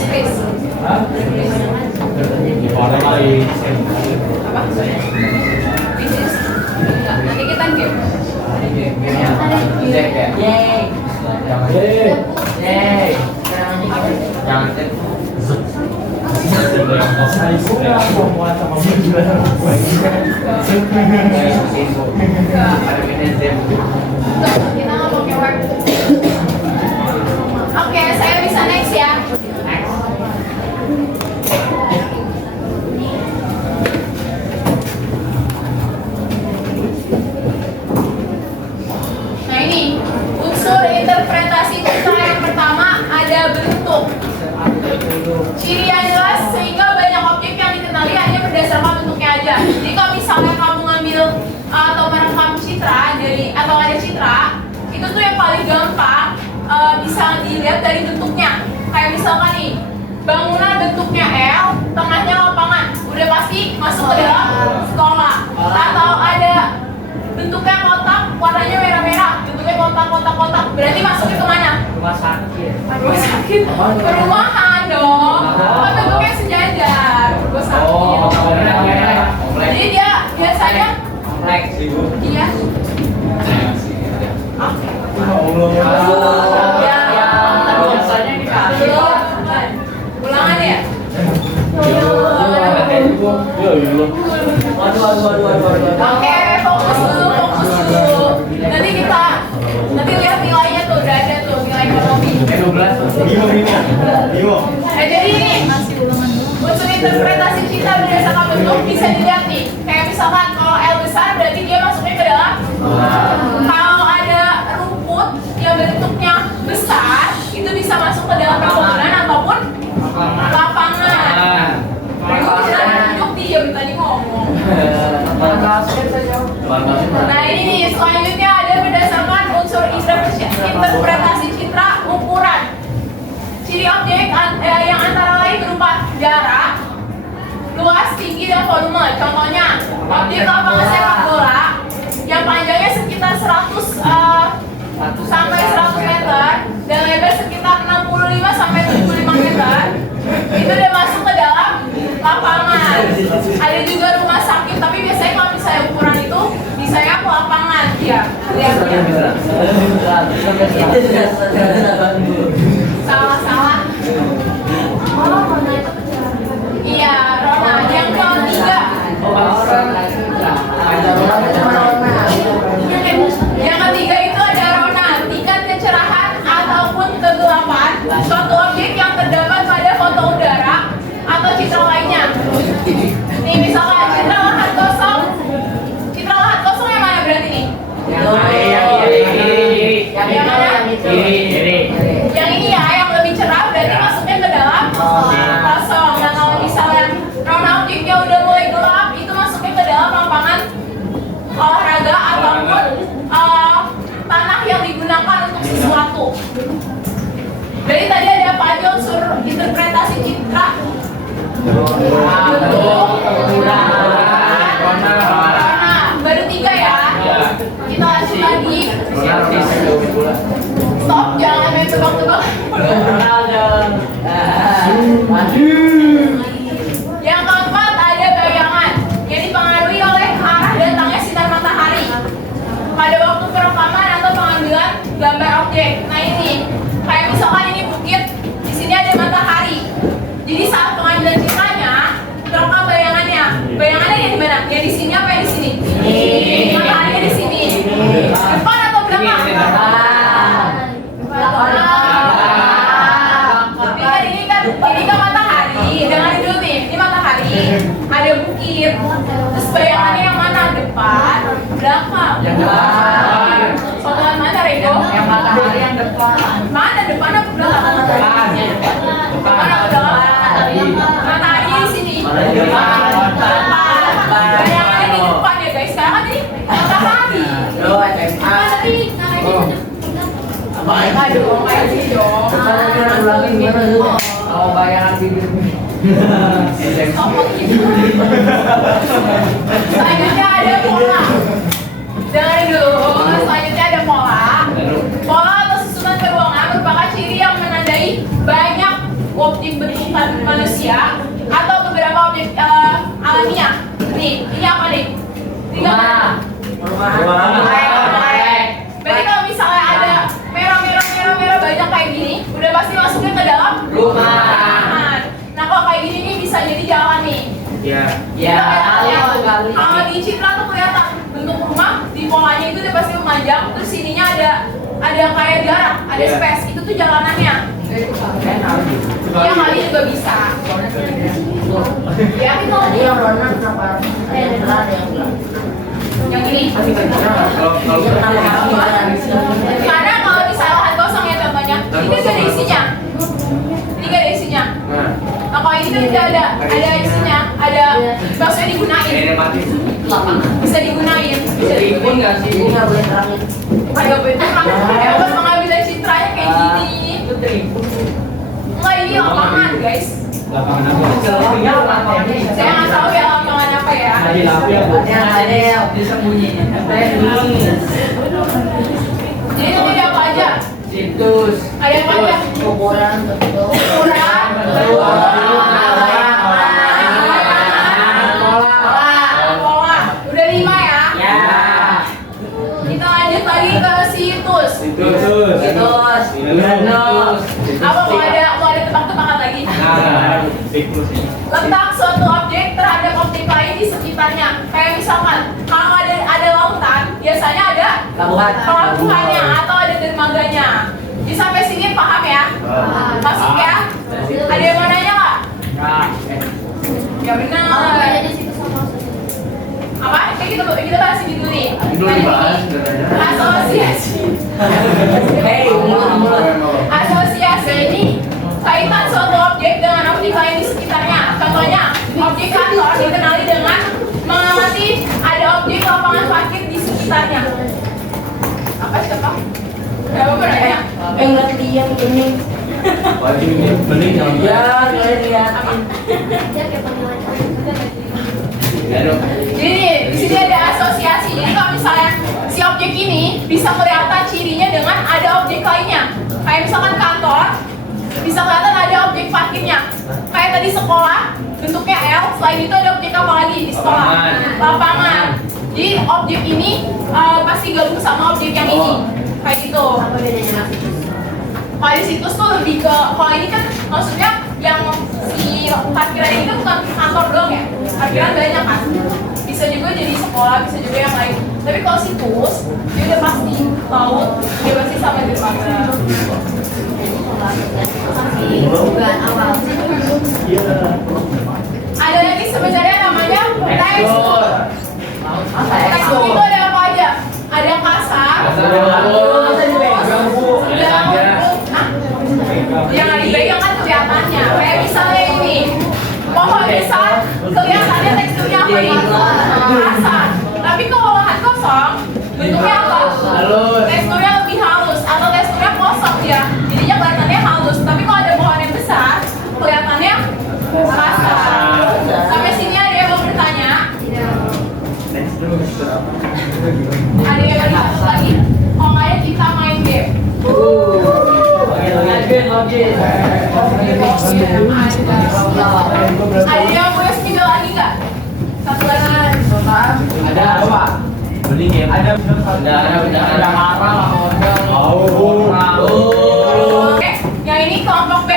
Chris. Orang lain. Apa? Bisnis. Enggak, nanti kita game. Cek ya. Yeay. Jangan Yeay. jangan cek. Kita nggak pakai word. Oke, saya bisa next ya. Nah ini unsur interpretasi citra yang pertama ada bentuk. Ciri yang jelas sehingga banyak objek yang dikenali hanya berdasarkan bentuknya aja. Jadi kalau misalnya kamu ngambil atau merekam citra dari atau ada citra, itu tuh yang paling gampang bisa dilihat dari bentuknya. Kayak misalkan nih, bangunan bentuknya L, tengahnya lapangan, udah pasti masuk ke dalam sekolah. Atau ada bentuknya kotak, warnanya merah-merah, bentuknya kotak-kotak-kotak, berarti masuknya kemana? Rumah sakit. Rumah sakit, perumahan dong. Oh, bentuknya sejajar, rumah sakit. Oh, kompleks. Jadi dia biasanya Kompleks ibu. iya. Ya, biasanya dikasih. Ulangan ya? Waduh. Oke, fokus dulu. Nanti lihat nilainya tuh, udah ada tuh nilai ekonomi. 12. Bimo. Jadi ini unsur interpretasi citra berdasarkan bentuk bisa dilihat nih. Kayak misalkan kalau L besar berarti dia masuknya ke dalam Kalau ada rumput yang bentuknya besar, itu bisa masuk ke dalam bangunan ataupun lapangan. Rego bisa duduk diam tadi ngomong. Nah ini nih selanjutnya ada berdasarkan unsur interpretasi citra ukuran. Ciri objek yang antara lain berupa jarak, luas, tinggi, dan volume. Contohnya objek lapangan sepak bola yang panjangnya sekitar 100 sampai 100 meter dan lebar sekitar 65 sampai 75 meter itu udah masuk ke dalam lapangan. Ada juga rumah sakit, tapi biasanya kalau misalnya ukuran itu misalnya ke lapangan ya. Salah. Iya, Rona. Yang ketiga. Yang ketiga itu ada Rona, tingkat kecerahan ataupun kegelapan suatu objek yang terdapat pada foto udara atau citra lainnya. Nih misalkan citra lahan kosong yang mana berarti nih? Yang mana? Yang ini ya, yang lebih cerah berarti masuknya ke dalam kosong. Nah kalau misalnya Rona objeknya udah mulai gelap, itu masuknya ke dalam lapangan olahraga ataupun tanah yang digunakan untuk sesuatu. Jadi tadi ada apa aja unsur interpretasi citra? Warna. Baru 3 ya. Kita lanjut lagi. Stop, jangan main tebak-tebak. Yang keempat ada bayangan yang dipengaruhi oleh arah datangnya sinar matahari pada waktu perekaman atau pengambilan gambar objek. Nah ini, kayak misalkan ini bukit, di sini ada matahari. Jadi saat pengambilan citranya, terekam bayangannya. Bayangannya yang di mana? Yang di sini apa yang di sini? Mataharinya di sini. Depan atau belakang? Ini kan matahari. Dengarin dulu nih, ini matahari. Ada bukit. Terus bayangannya yang mana? Depan, belakang. Yang depan. Potongan mana, Rego? Yang matahari yang depan. Mana depan apa belakang? Depan apa belakang? Matahari di sini. Depan. Bayangannya di depan ya guys. Sekarang kan ini matahari. Mana tadi? Aduh, kayak gini dong. Oh, bayangan bibir. Selanjutnya ada pola. Dengarin dulu. Selanjutnya ada pola. Pola atau susunan ruangan merupakan ciri yang menandai banyak objek bentukan manusia atau beberapa objek alamiah. Nih, ini apa nih? Rumah. Berarti kalau misalnya ada merah banyak kayak gini, udah pasti masuknya ke dalam Rumah. Nah kalau kayak gini nih bisa jadi jalan nih. Ya. Kalau di citra tuh kelihatan bentuk rumah di polanya itu udah pasti memanjang, terus sininya ada kayak jarak, ada space, itu tuh jalanannya. Ya kali juga bisa. Ya itu yang ini. Karena kalau misalnya lahan kosong ya contohnya, ini gak ada isinya. Nah kalau ini tuh udah ada isinya, maksudnya digunain. Bisa digunain. Tribun nggak sih? Agak betul kan? Pas pengambilan citranya kayak gini. Itu tribun. Enggak, ini lapangan guys. Saya nggak tahu ya lapangan apa ya. Ada disembunyiin. Jadi itu ada apa aja? Situs. Ada apa aja? Ukuran. Pola. Udah 5 ya? Ya. Kita lanjut lagi ke situs. Apa mau ada tebak-tebakan lagi? Letak suatu objek terhadap objek lain di sekitarnya. Kayak misalkan kalau ada lautan, biasanya ada pelabuhannya atau ada dermaganya. Bisa sampai sini paham ya? Masuk ya? Ada yang mau nanya nggak? Ya benar. Apa? Kita bahas ini dulu nih. Dulu dibahas sebenarnya. Asosiasi. Hei, Asosiasi ini kaitan suatu objek dengan objek lain di sekitarnya. Contohnya, objek kantor dikenali dengan mengamati ada objek lapangan parkir di sekitarnya. Apa siapa? Gak apa ya? Enggak dia ini. Wajib ini bening dong. Ya, kalian lihatin. Dia kayak penilaian. Ya dong. Jadi nih, di sini ada asosiasi. Jadi kalau misalnya si objek ini bisa kelihatan cirinya dengan ada objek lainnya. Kayak misalkan kantor, bisa kelihatan ada objek parkirnya. Kayak tadi sekolah, bentuknya L. Selain itu ada objek apa lagi di sekolah? Lapangan. Jadi objek ini pasti gabung sama objek yang ini. Kayak gitu. Apa bedanya sama situs? Kalau di situs tuh lebih ke, kalau ini kan maksudnya yang si parkiran ini kan bukan kantor doang ya, parkiran banyak kan, bisa juga jadi sekolah, bisa juga yang lain. Tapi kalau situs, dia udah pasti tahu, dia pasti sama di parkiran. Dugaan awal. Ada lagi sebenarnya namanya tekstur. Tekstur itu ada apa aja? Ada kasar, yang ada dipegang kan kelihatannya. Kayak misalnya ini, pohon besar, kelihatannya teksturnya apa nih? Kasar. Tapi kalau lahan kosong, bentuknya apa? Teksturnya lebih halus atau teksturnya kosong ya. Jadinya kelihatannya halus. Tapi kalau ada pohon yang besar, kelihatannya kasar. Sampai sini ada yang mau bertanya? Ada yang mau dihapus lagi? Kalau nggak ada kita main game. Ada yang punya skill lagi nggak? Satu lagi. Ada apa? Beli game. Ada marah, Oke, yang ini kelompok B.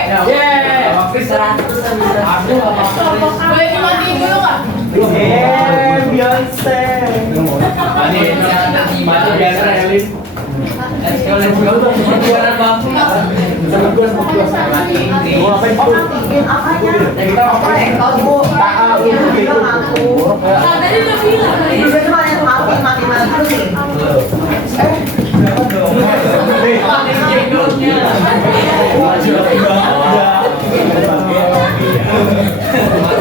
Boleh dimatiin dulu nggak? Beyonce. Mati biasa Elin. Let's go. Jualan bang. Gua ngapain tuh? Kita ngapain? Nah, tadi udah bilang.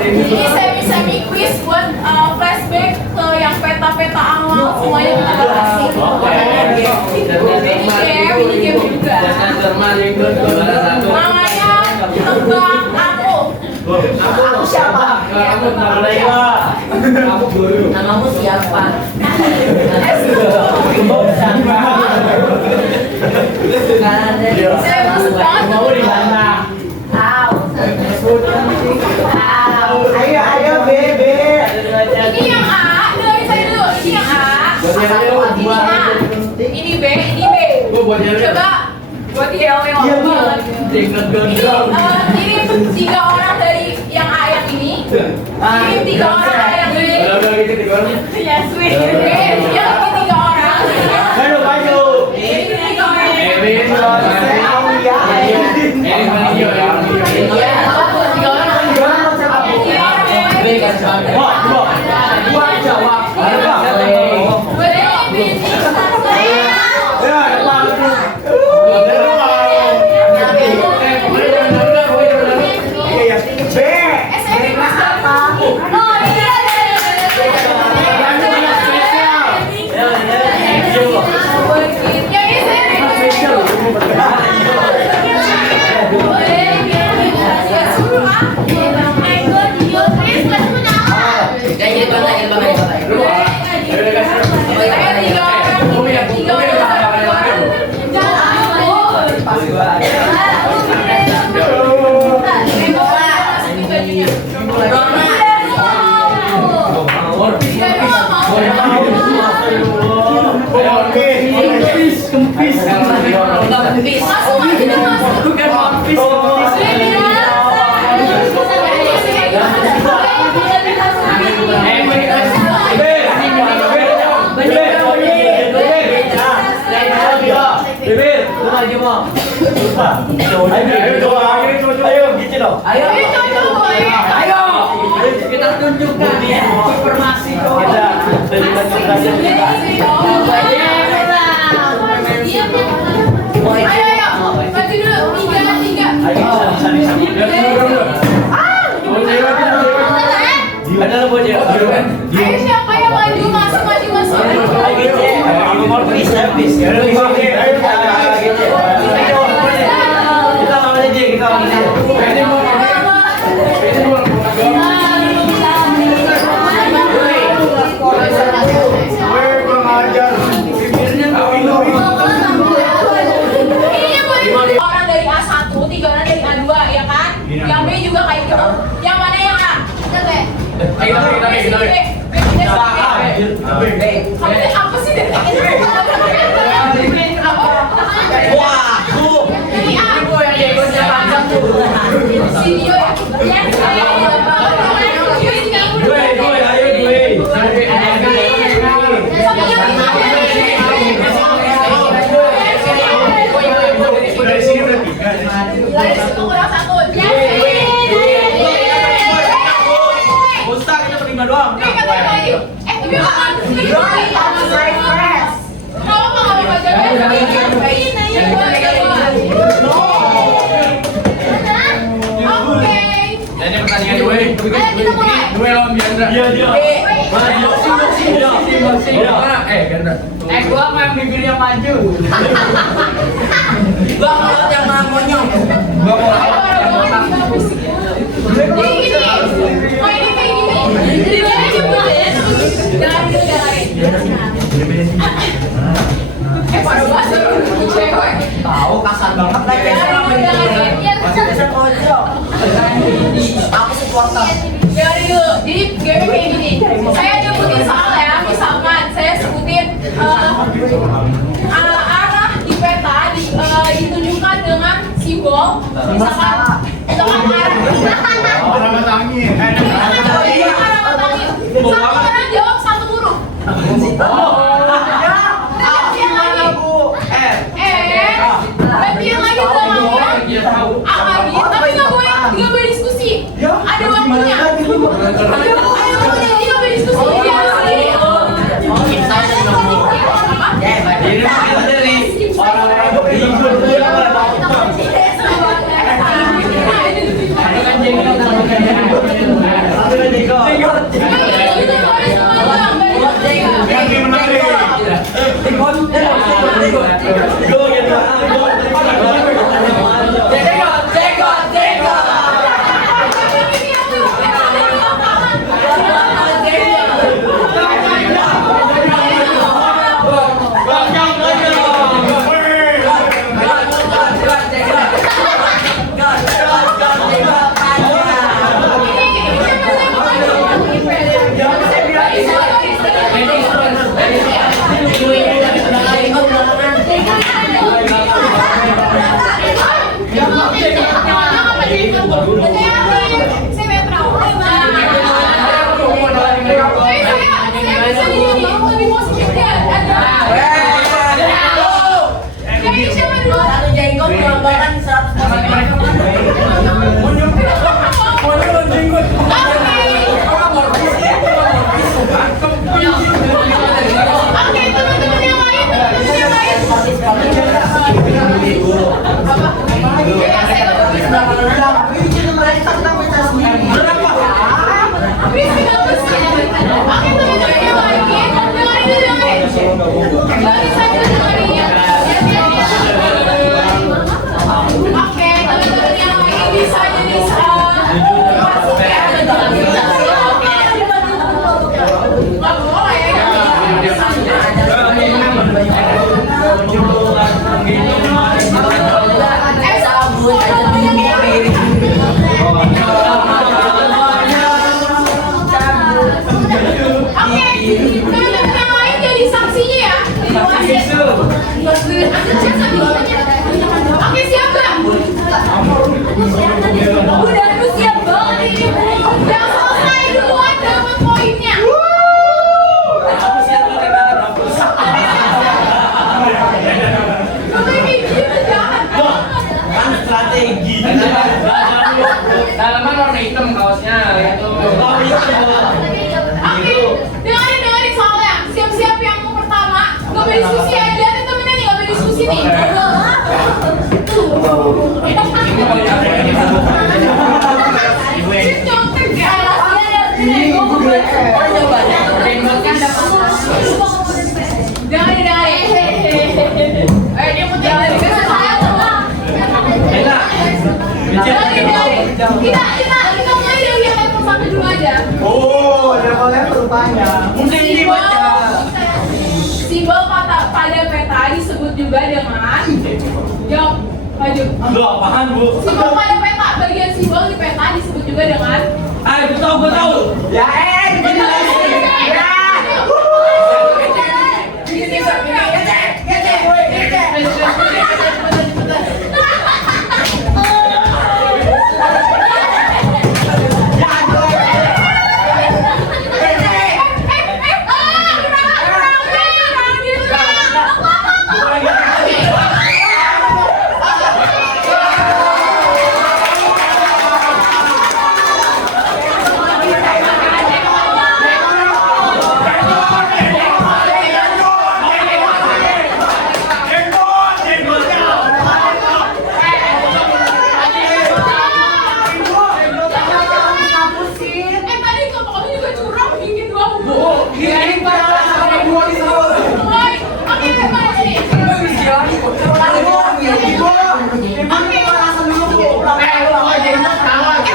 Ini semi quiz buat flashback ke yang peta-peta awal semuanya kita bahas. Ini game juga. Namanya tebak aku. Aku siapa? Aku guru. Namamu siapa? Saya masuk banget. Mau di mana? Ayo bebe. Ini yang A, dengerin saya dulu. Ini yang A. Ini A. Ini B, ini B. Coba buat L yang banget. Ini kirim 3 orang dari yang A yang ini. Kirim 3 orang yang B. Ya sweet. Yang 3 orang. Maju. Ini 3 orang. Ayo, gitu dong. Ayo. Kita tunjukkan ya informasi kok. Kita tunjukkan keberhasilan kita. Ayo, maju dulu. Tiga. Ayo, ada lo buat dia. Ayo, siapa yang maju? Masuk. Orang dari A1, 3 orang dari A2, ya kan? Yang B juga kayak gitu. Yang mana yang A? Kita B. Apa sih dari Wah, tuh. Dari A. Itu yang jengotnya panjang tuh. Video ya? Dari sini udah 3. Dari situ kurang 1. Ustaz, kita berlima doang. Jadi pertandingan gue. Gue lawan Biandra. Iya. Ganda. Gua mau yang bibirnya maju. Gua mau yang monyong. Gua mau Tahu kasar banget lagi. Masih bisa pojok. Aku supporter. Jadi game kayak gini. Saya nyebutin soal ya. Misalkan saya sebutin arah di peta ditunjukkan dengan simbol. Misalkan orang matangin. arah matangin. Satu orang jawab satu huruf. Berarti yang lagi bilangnya tapi nggak boleh diskusi. Ada waktunya. Ayo, jadi nggak boleh diskusi. Oke, siap nggak? Udah, lu siap banget ini. Yang selesai duluan dapat poinnya. Lu kayak gitu jahat banget. Kan strategi. Dalaman warna hitam kaosnya. Oh iya. sini. Contek ya. Jangan dihindari. Dia mau jangan dikasih sayang. Jangan dihindari. Kita mulai dari yang level 1 dulu aja. Oh, level-level rupanya. Simbol pada peta disebut juga dengan jawab maju. Lu apaan, Bu? Simbol pada peta, bagian simbol di peta disebut juga dengan Gue tahu. Ya, tadi kamu juga curang bikin dua buku. ini para dua di sana. Oke, mari sini.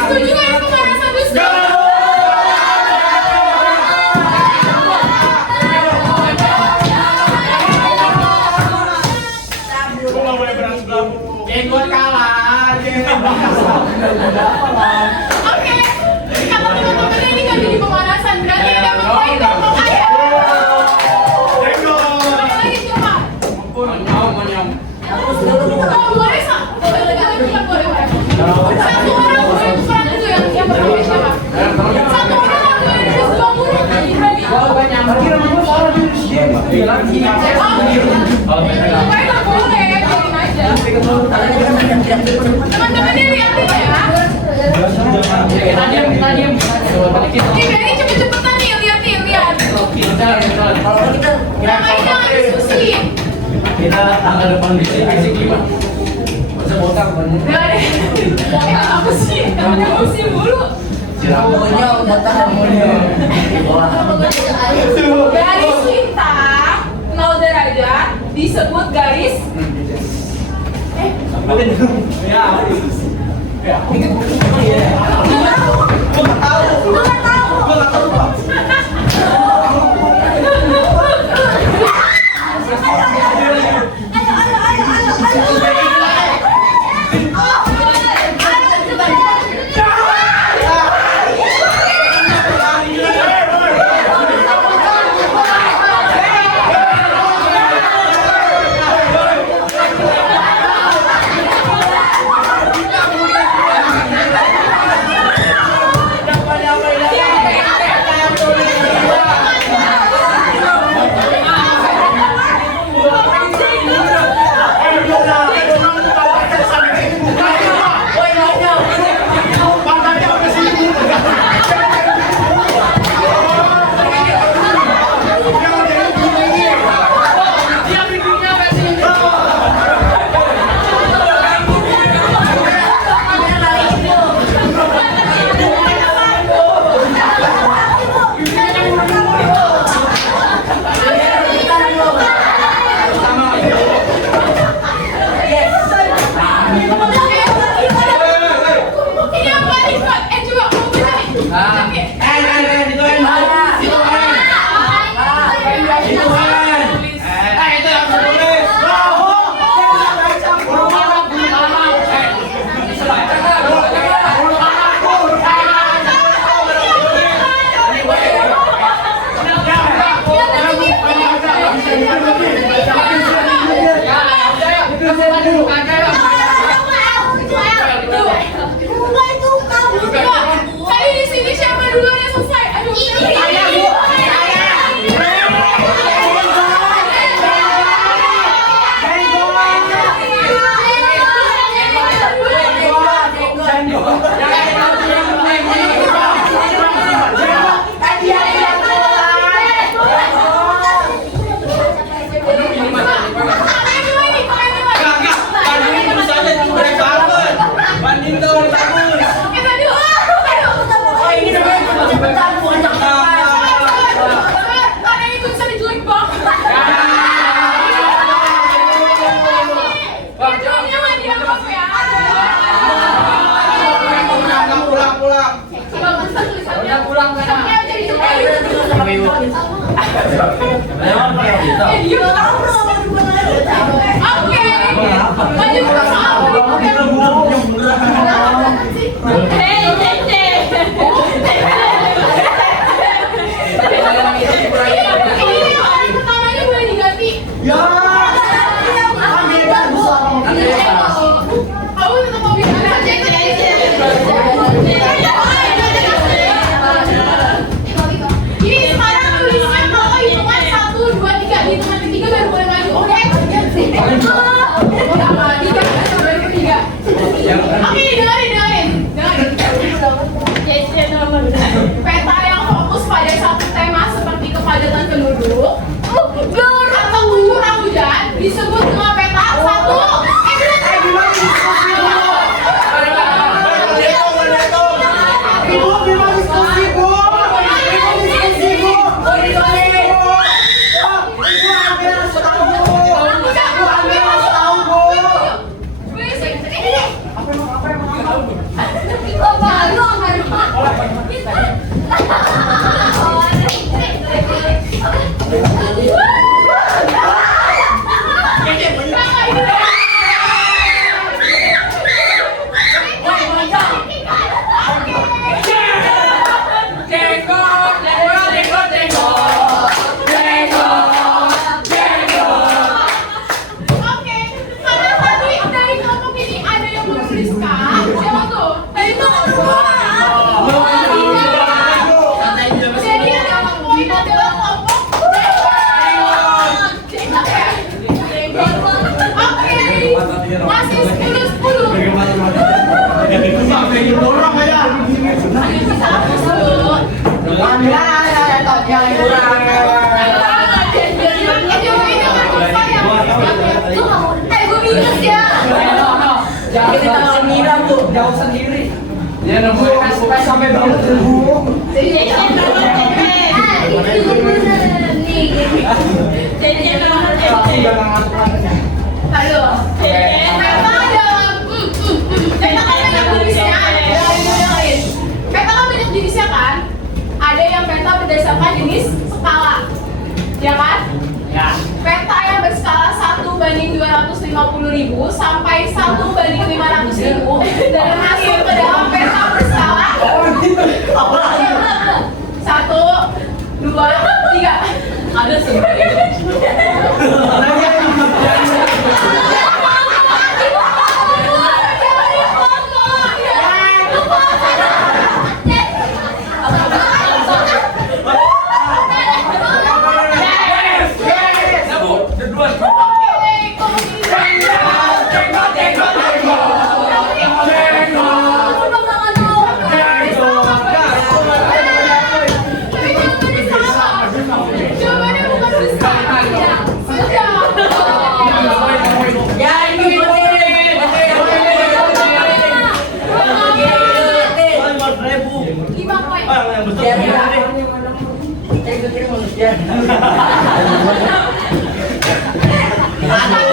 Setuju nggak itu merasa dusta? Gue kalah. Oke, kalau teman-teman ini nggak jadi pemanasan, berarti ada poin dong, ayo. Lagi coba. Oh, boleh Sa? Boleh. Satu orang boleh tukeran dulu yang pertama siapa? Satu orang boleh dikasih 20. Berani? Pokoknya nggak boleh, biarin aja. Teman-teman ini liatin ya. Ini berani cepet-cepetan nih, lihat. Namanya jangan diskusi. Kita tanggal depan bisik gimana? Masa botak kan? Apa sih? Namanya diskusi mulu. Pokoknya botak harmonia. Garis kita 0 derajat disebut garis Masih 10. Itu sampai borong aja. Bisa hapus dulu. Jangan kita mengira Bu, jauh sendiri. Ya namanya sampai bangun. Jenisnya kan, ada yang peta berdasarkan jenis skala, ya kan? Ya. Peta yang berskala 1/250.000 sampai 1/500.000 dan masuk ke dalam peta berskala 1, 2, 3. Ada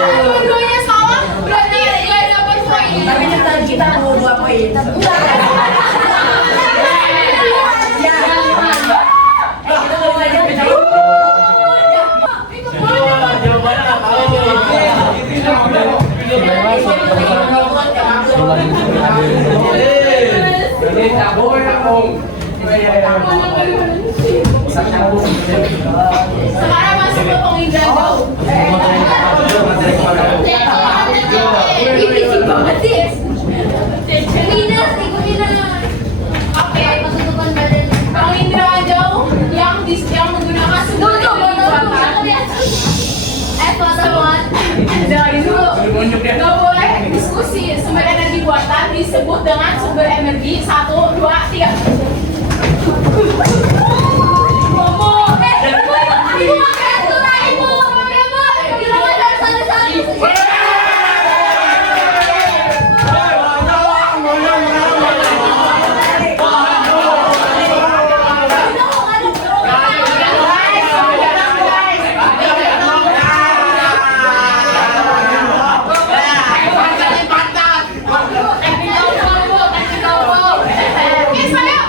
dua-duanya salah, berarti nggak dapat poin. Tapi kita mau 2 poin. Jawabannya nggak tahu. Jadi tak boleh ngomong. Sekarang masuk ke pengindra jauh. Berisik banget sih. Oke, pengindra jauh yang menggunakan sumber energi buatan. Dari dulu, nggak boleh diskusi sumber energi buatan disebut dengan sumber energi 1, 2, 3.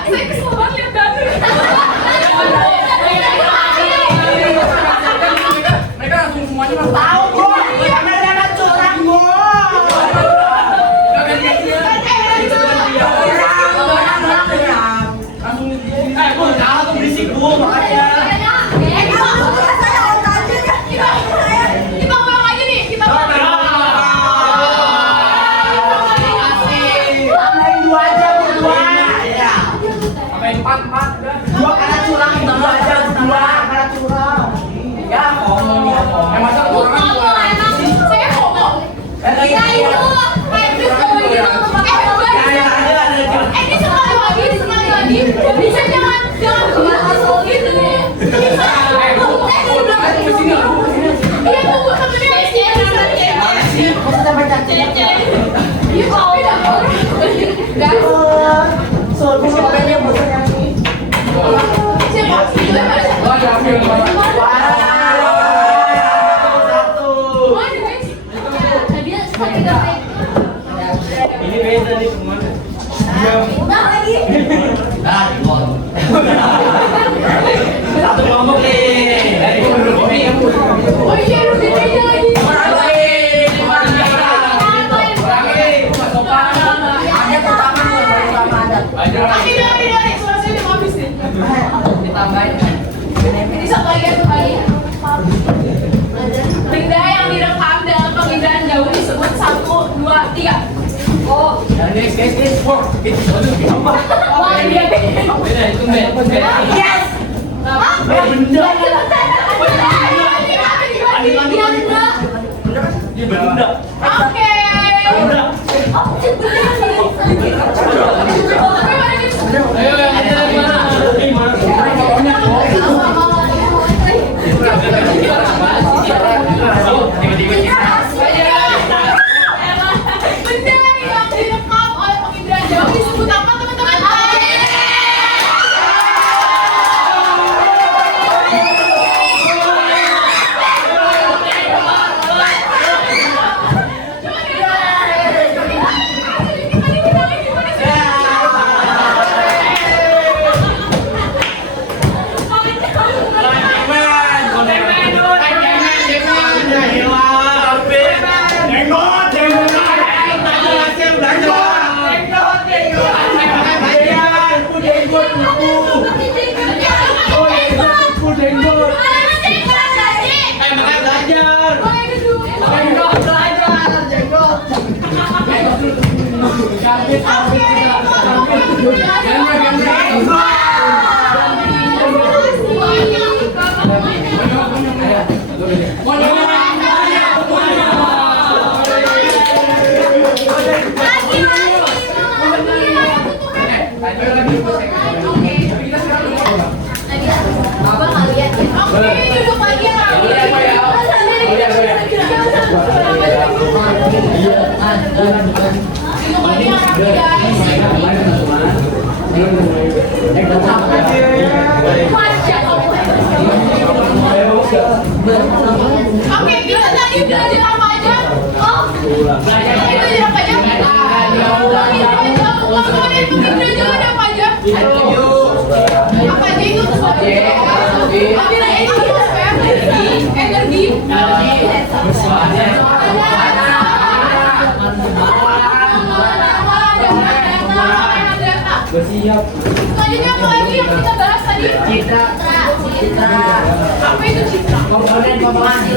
Saya kesel banget lihat Danu. Mereka langsung semuanya langsung Tahu gua. Mereka curang gua. Gua tahu tuh berisik gua makanya. Kita ulang aja nih, kita ulang. Tambahin 2 aja berdua. Ya. sampai 4 udah. 2 karena curang, 2 aja 2 karena curang. Ya, ngomong dia ngomong. Masa orang Saya ngomong. Ini sekali lagi. Bisa jangan masuk gitu nih. Iya, tunggu temennya. Iya, kok beda. Guys. Wah, diambil. Ini beda nih kemana? Satu kelompok nih. Oh iya, udah beda lagi. Lagi. Suara saya udah habis nih. Ditambahin. Ini satu lagi. Benda yang direkam dalam penginderaan jauh disebut 1, 2, 3. Oh. Guys. Wah, itu apa? Wah, dia. Beda itu beda. Yes. Benda. Benda. Ini benda. Oke. Benda yang direkam oleh pengindra jauh disebut apa teman-teman? Oke, kita tadi belajar apa aja? Oh, belajar apa aja? Belajar apa aja? Apa aja itu? Atmosfer, energi, bersiap. Selanjutnya apa lagi yang kita bahas tadi? Citra. Apa itu citra? Komponen penghasil.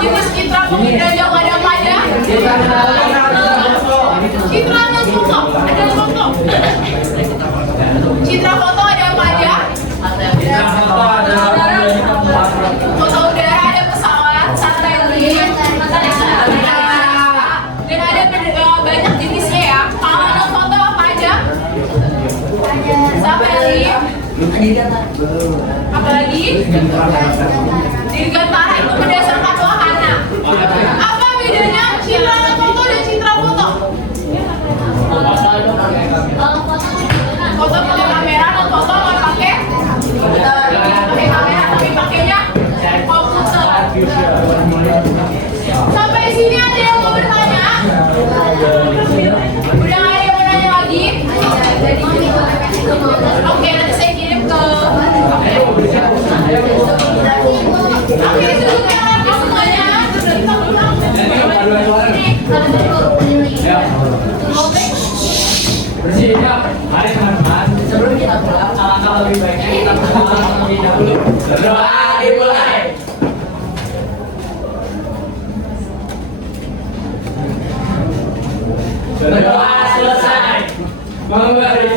Jenis citra pengindra jauh ada apa aja? Citra dan foto. Ada foto. Citra foto ada apa aja? Foto udara ada pesawat, satelit, dan ada banyak jenisnya ya. Kalau ada foto apa aja? Satelit. Apalagi? Dirgantara itu berdasarkan wahana. Apa bedanya citra foto dan citra foto? Foto pakai kamera dan foto nggak pakai kamera, tapi pakainya komputer. Sampai sini ada yang mau bertanya? Udah nggak ada yang mau nanya lagi? Oke, nanti saya kirim ke. Oke, semuanya semuanya. Bersiap. Mari teman-teman. Sebelum kita pulang, alangkah lebih baiknya kita berdoa terlebih dahulu. Berdoa dimulai. Berdoa selesai. Memberi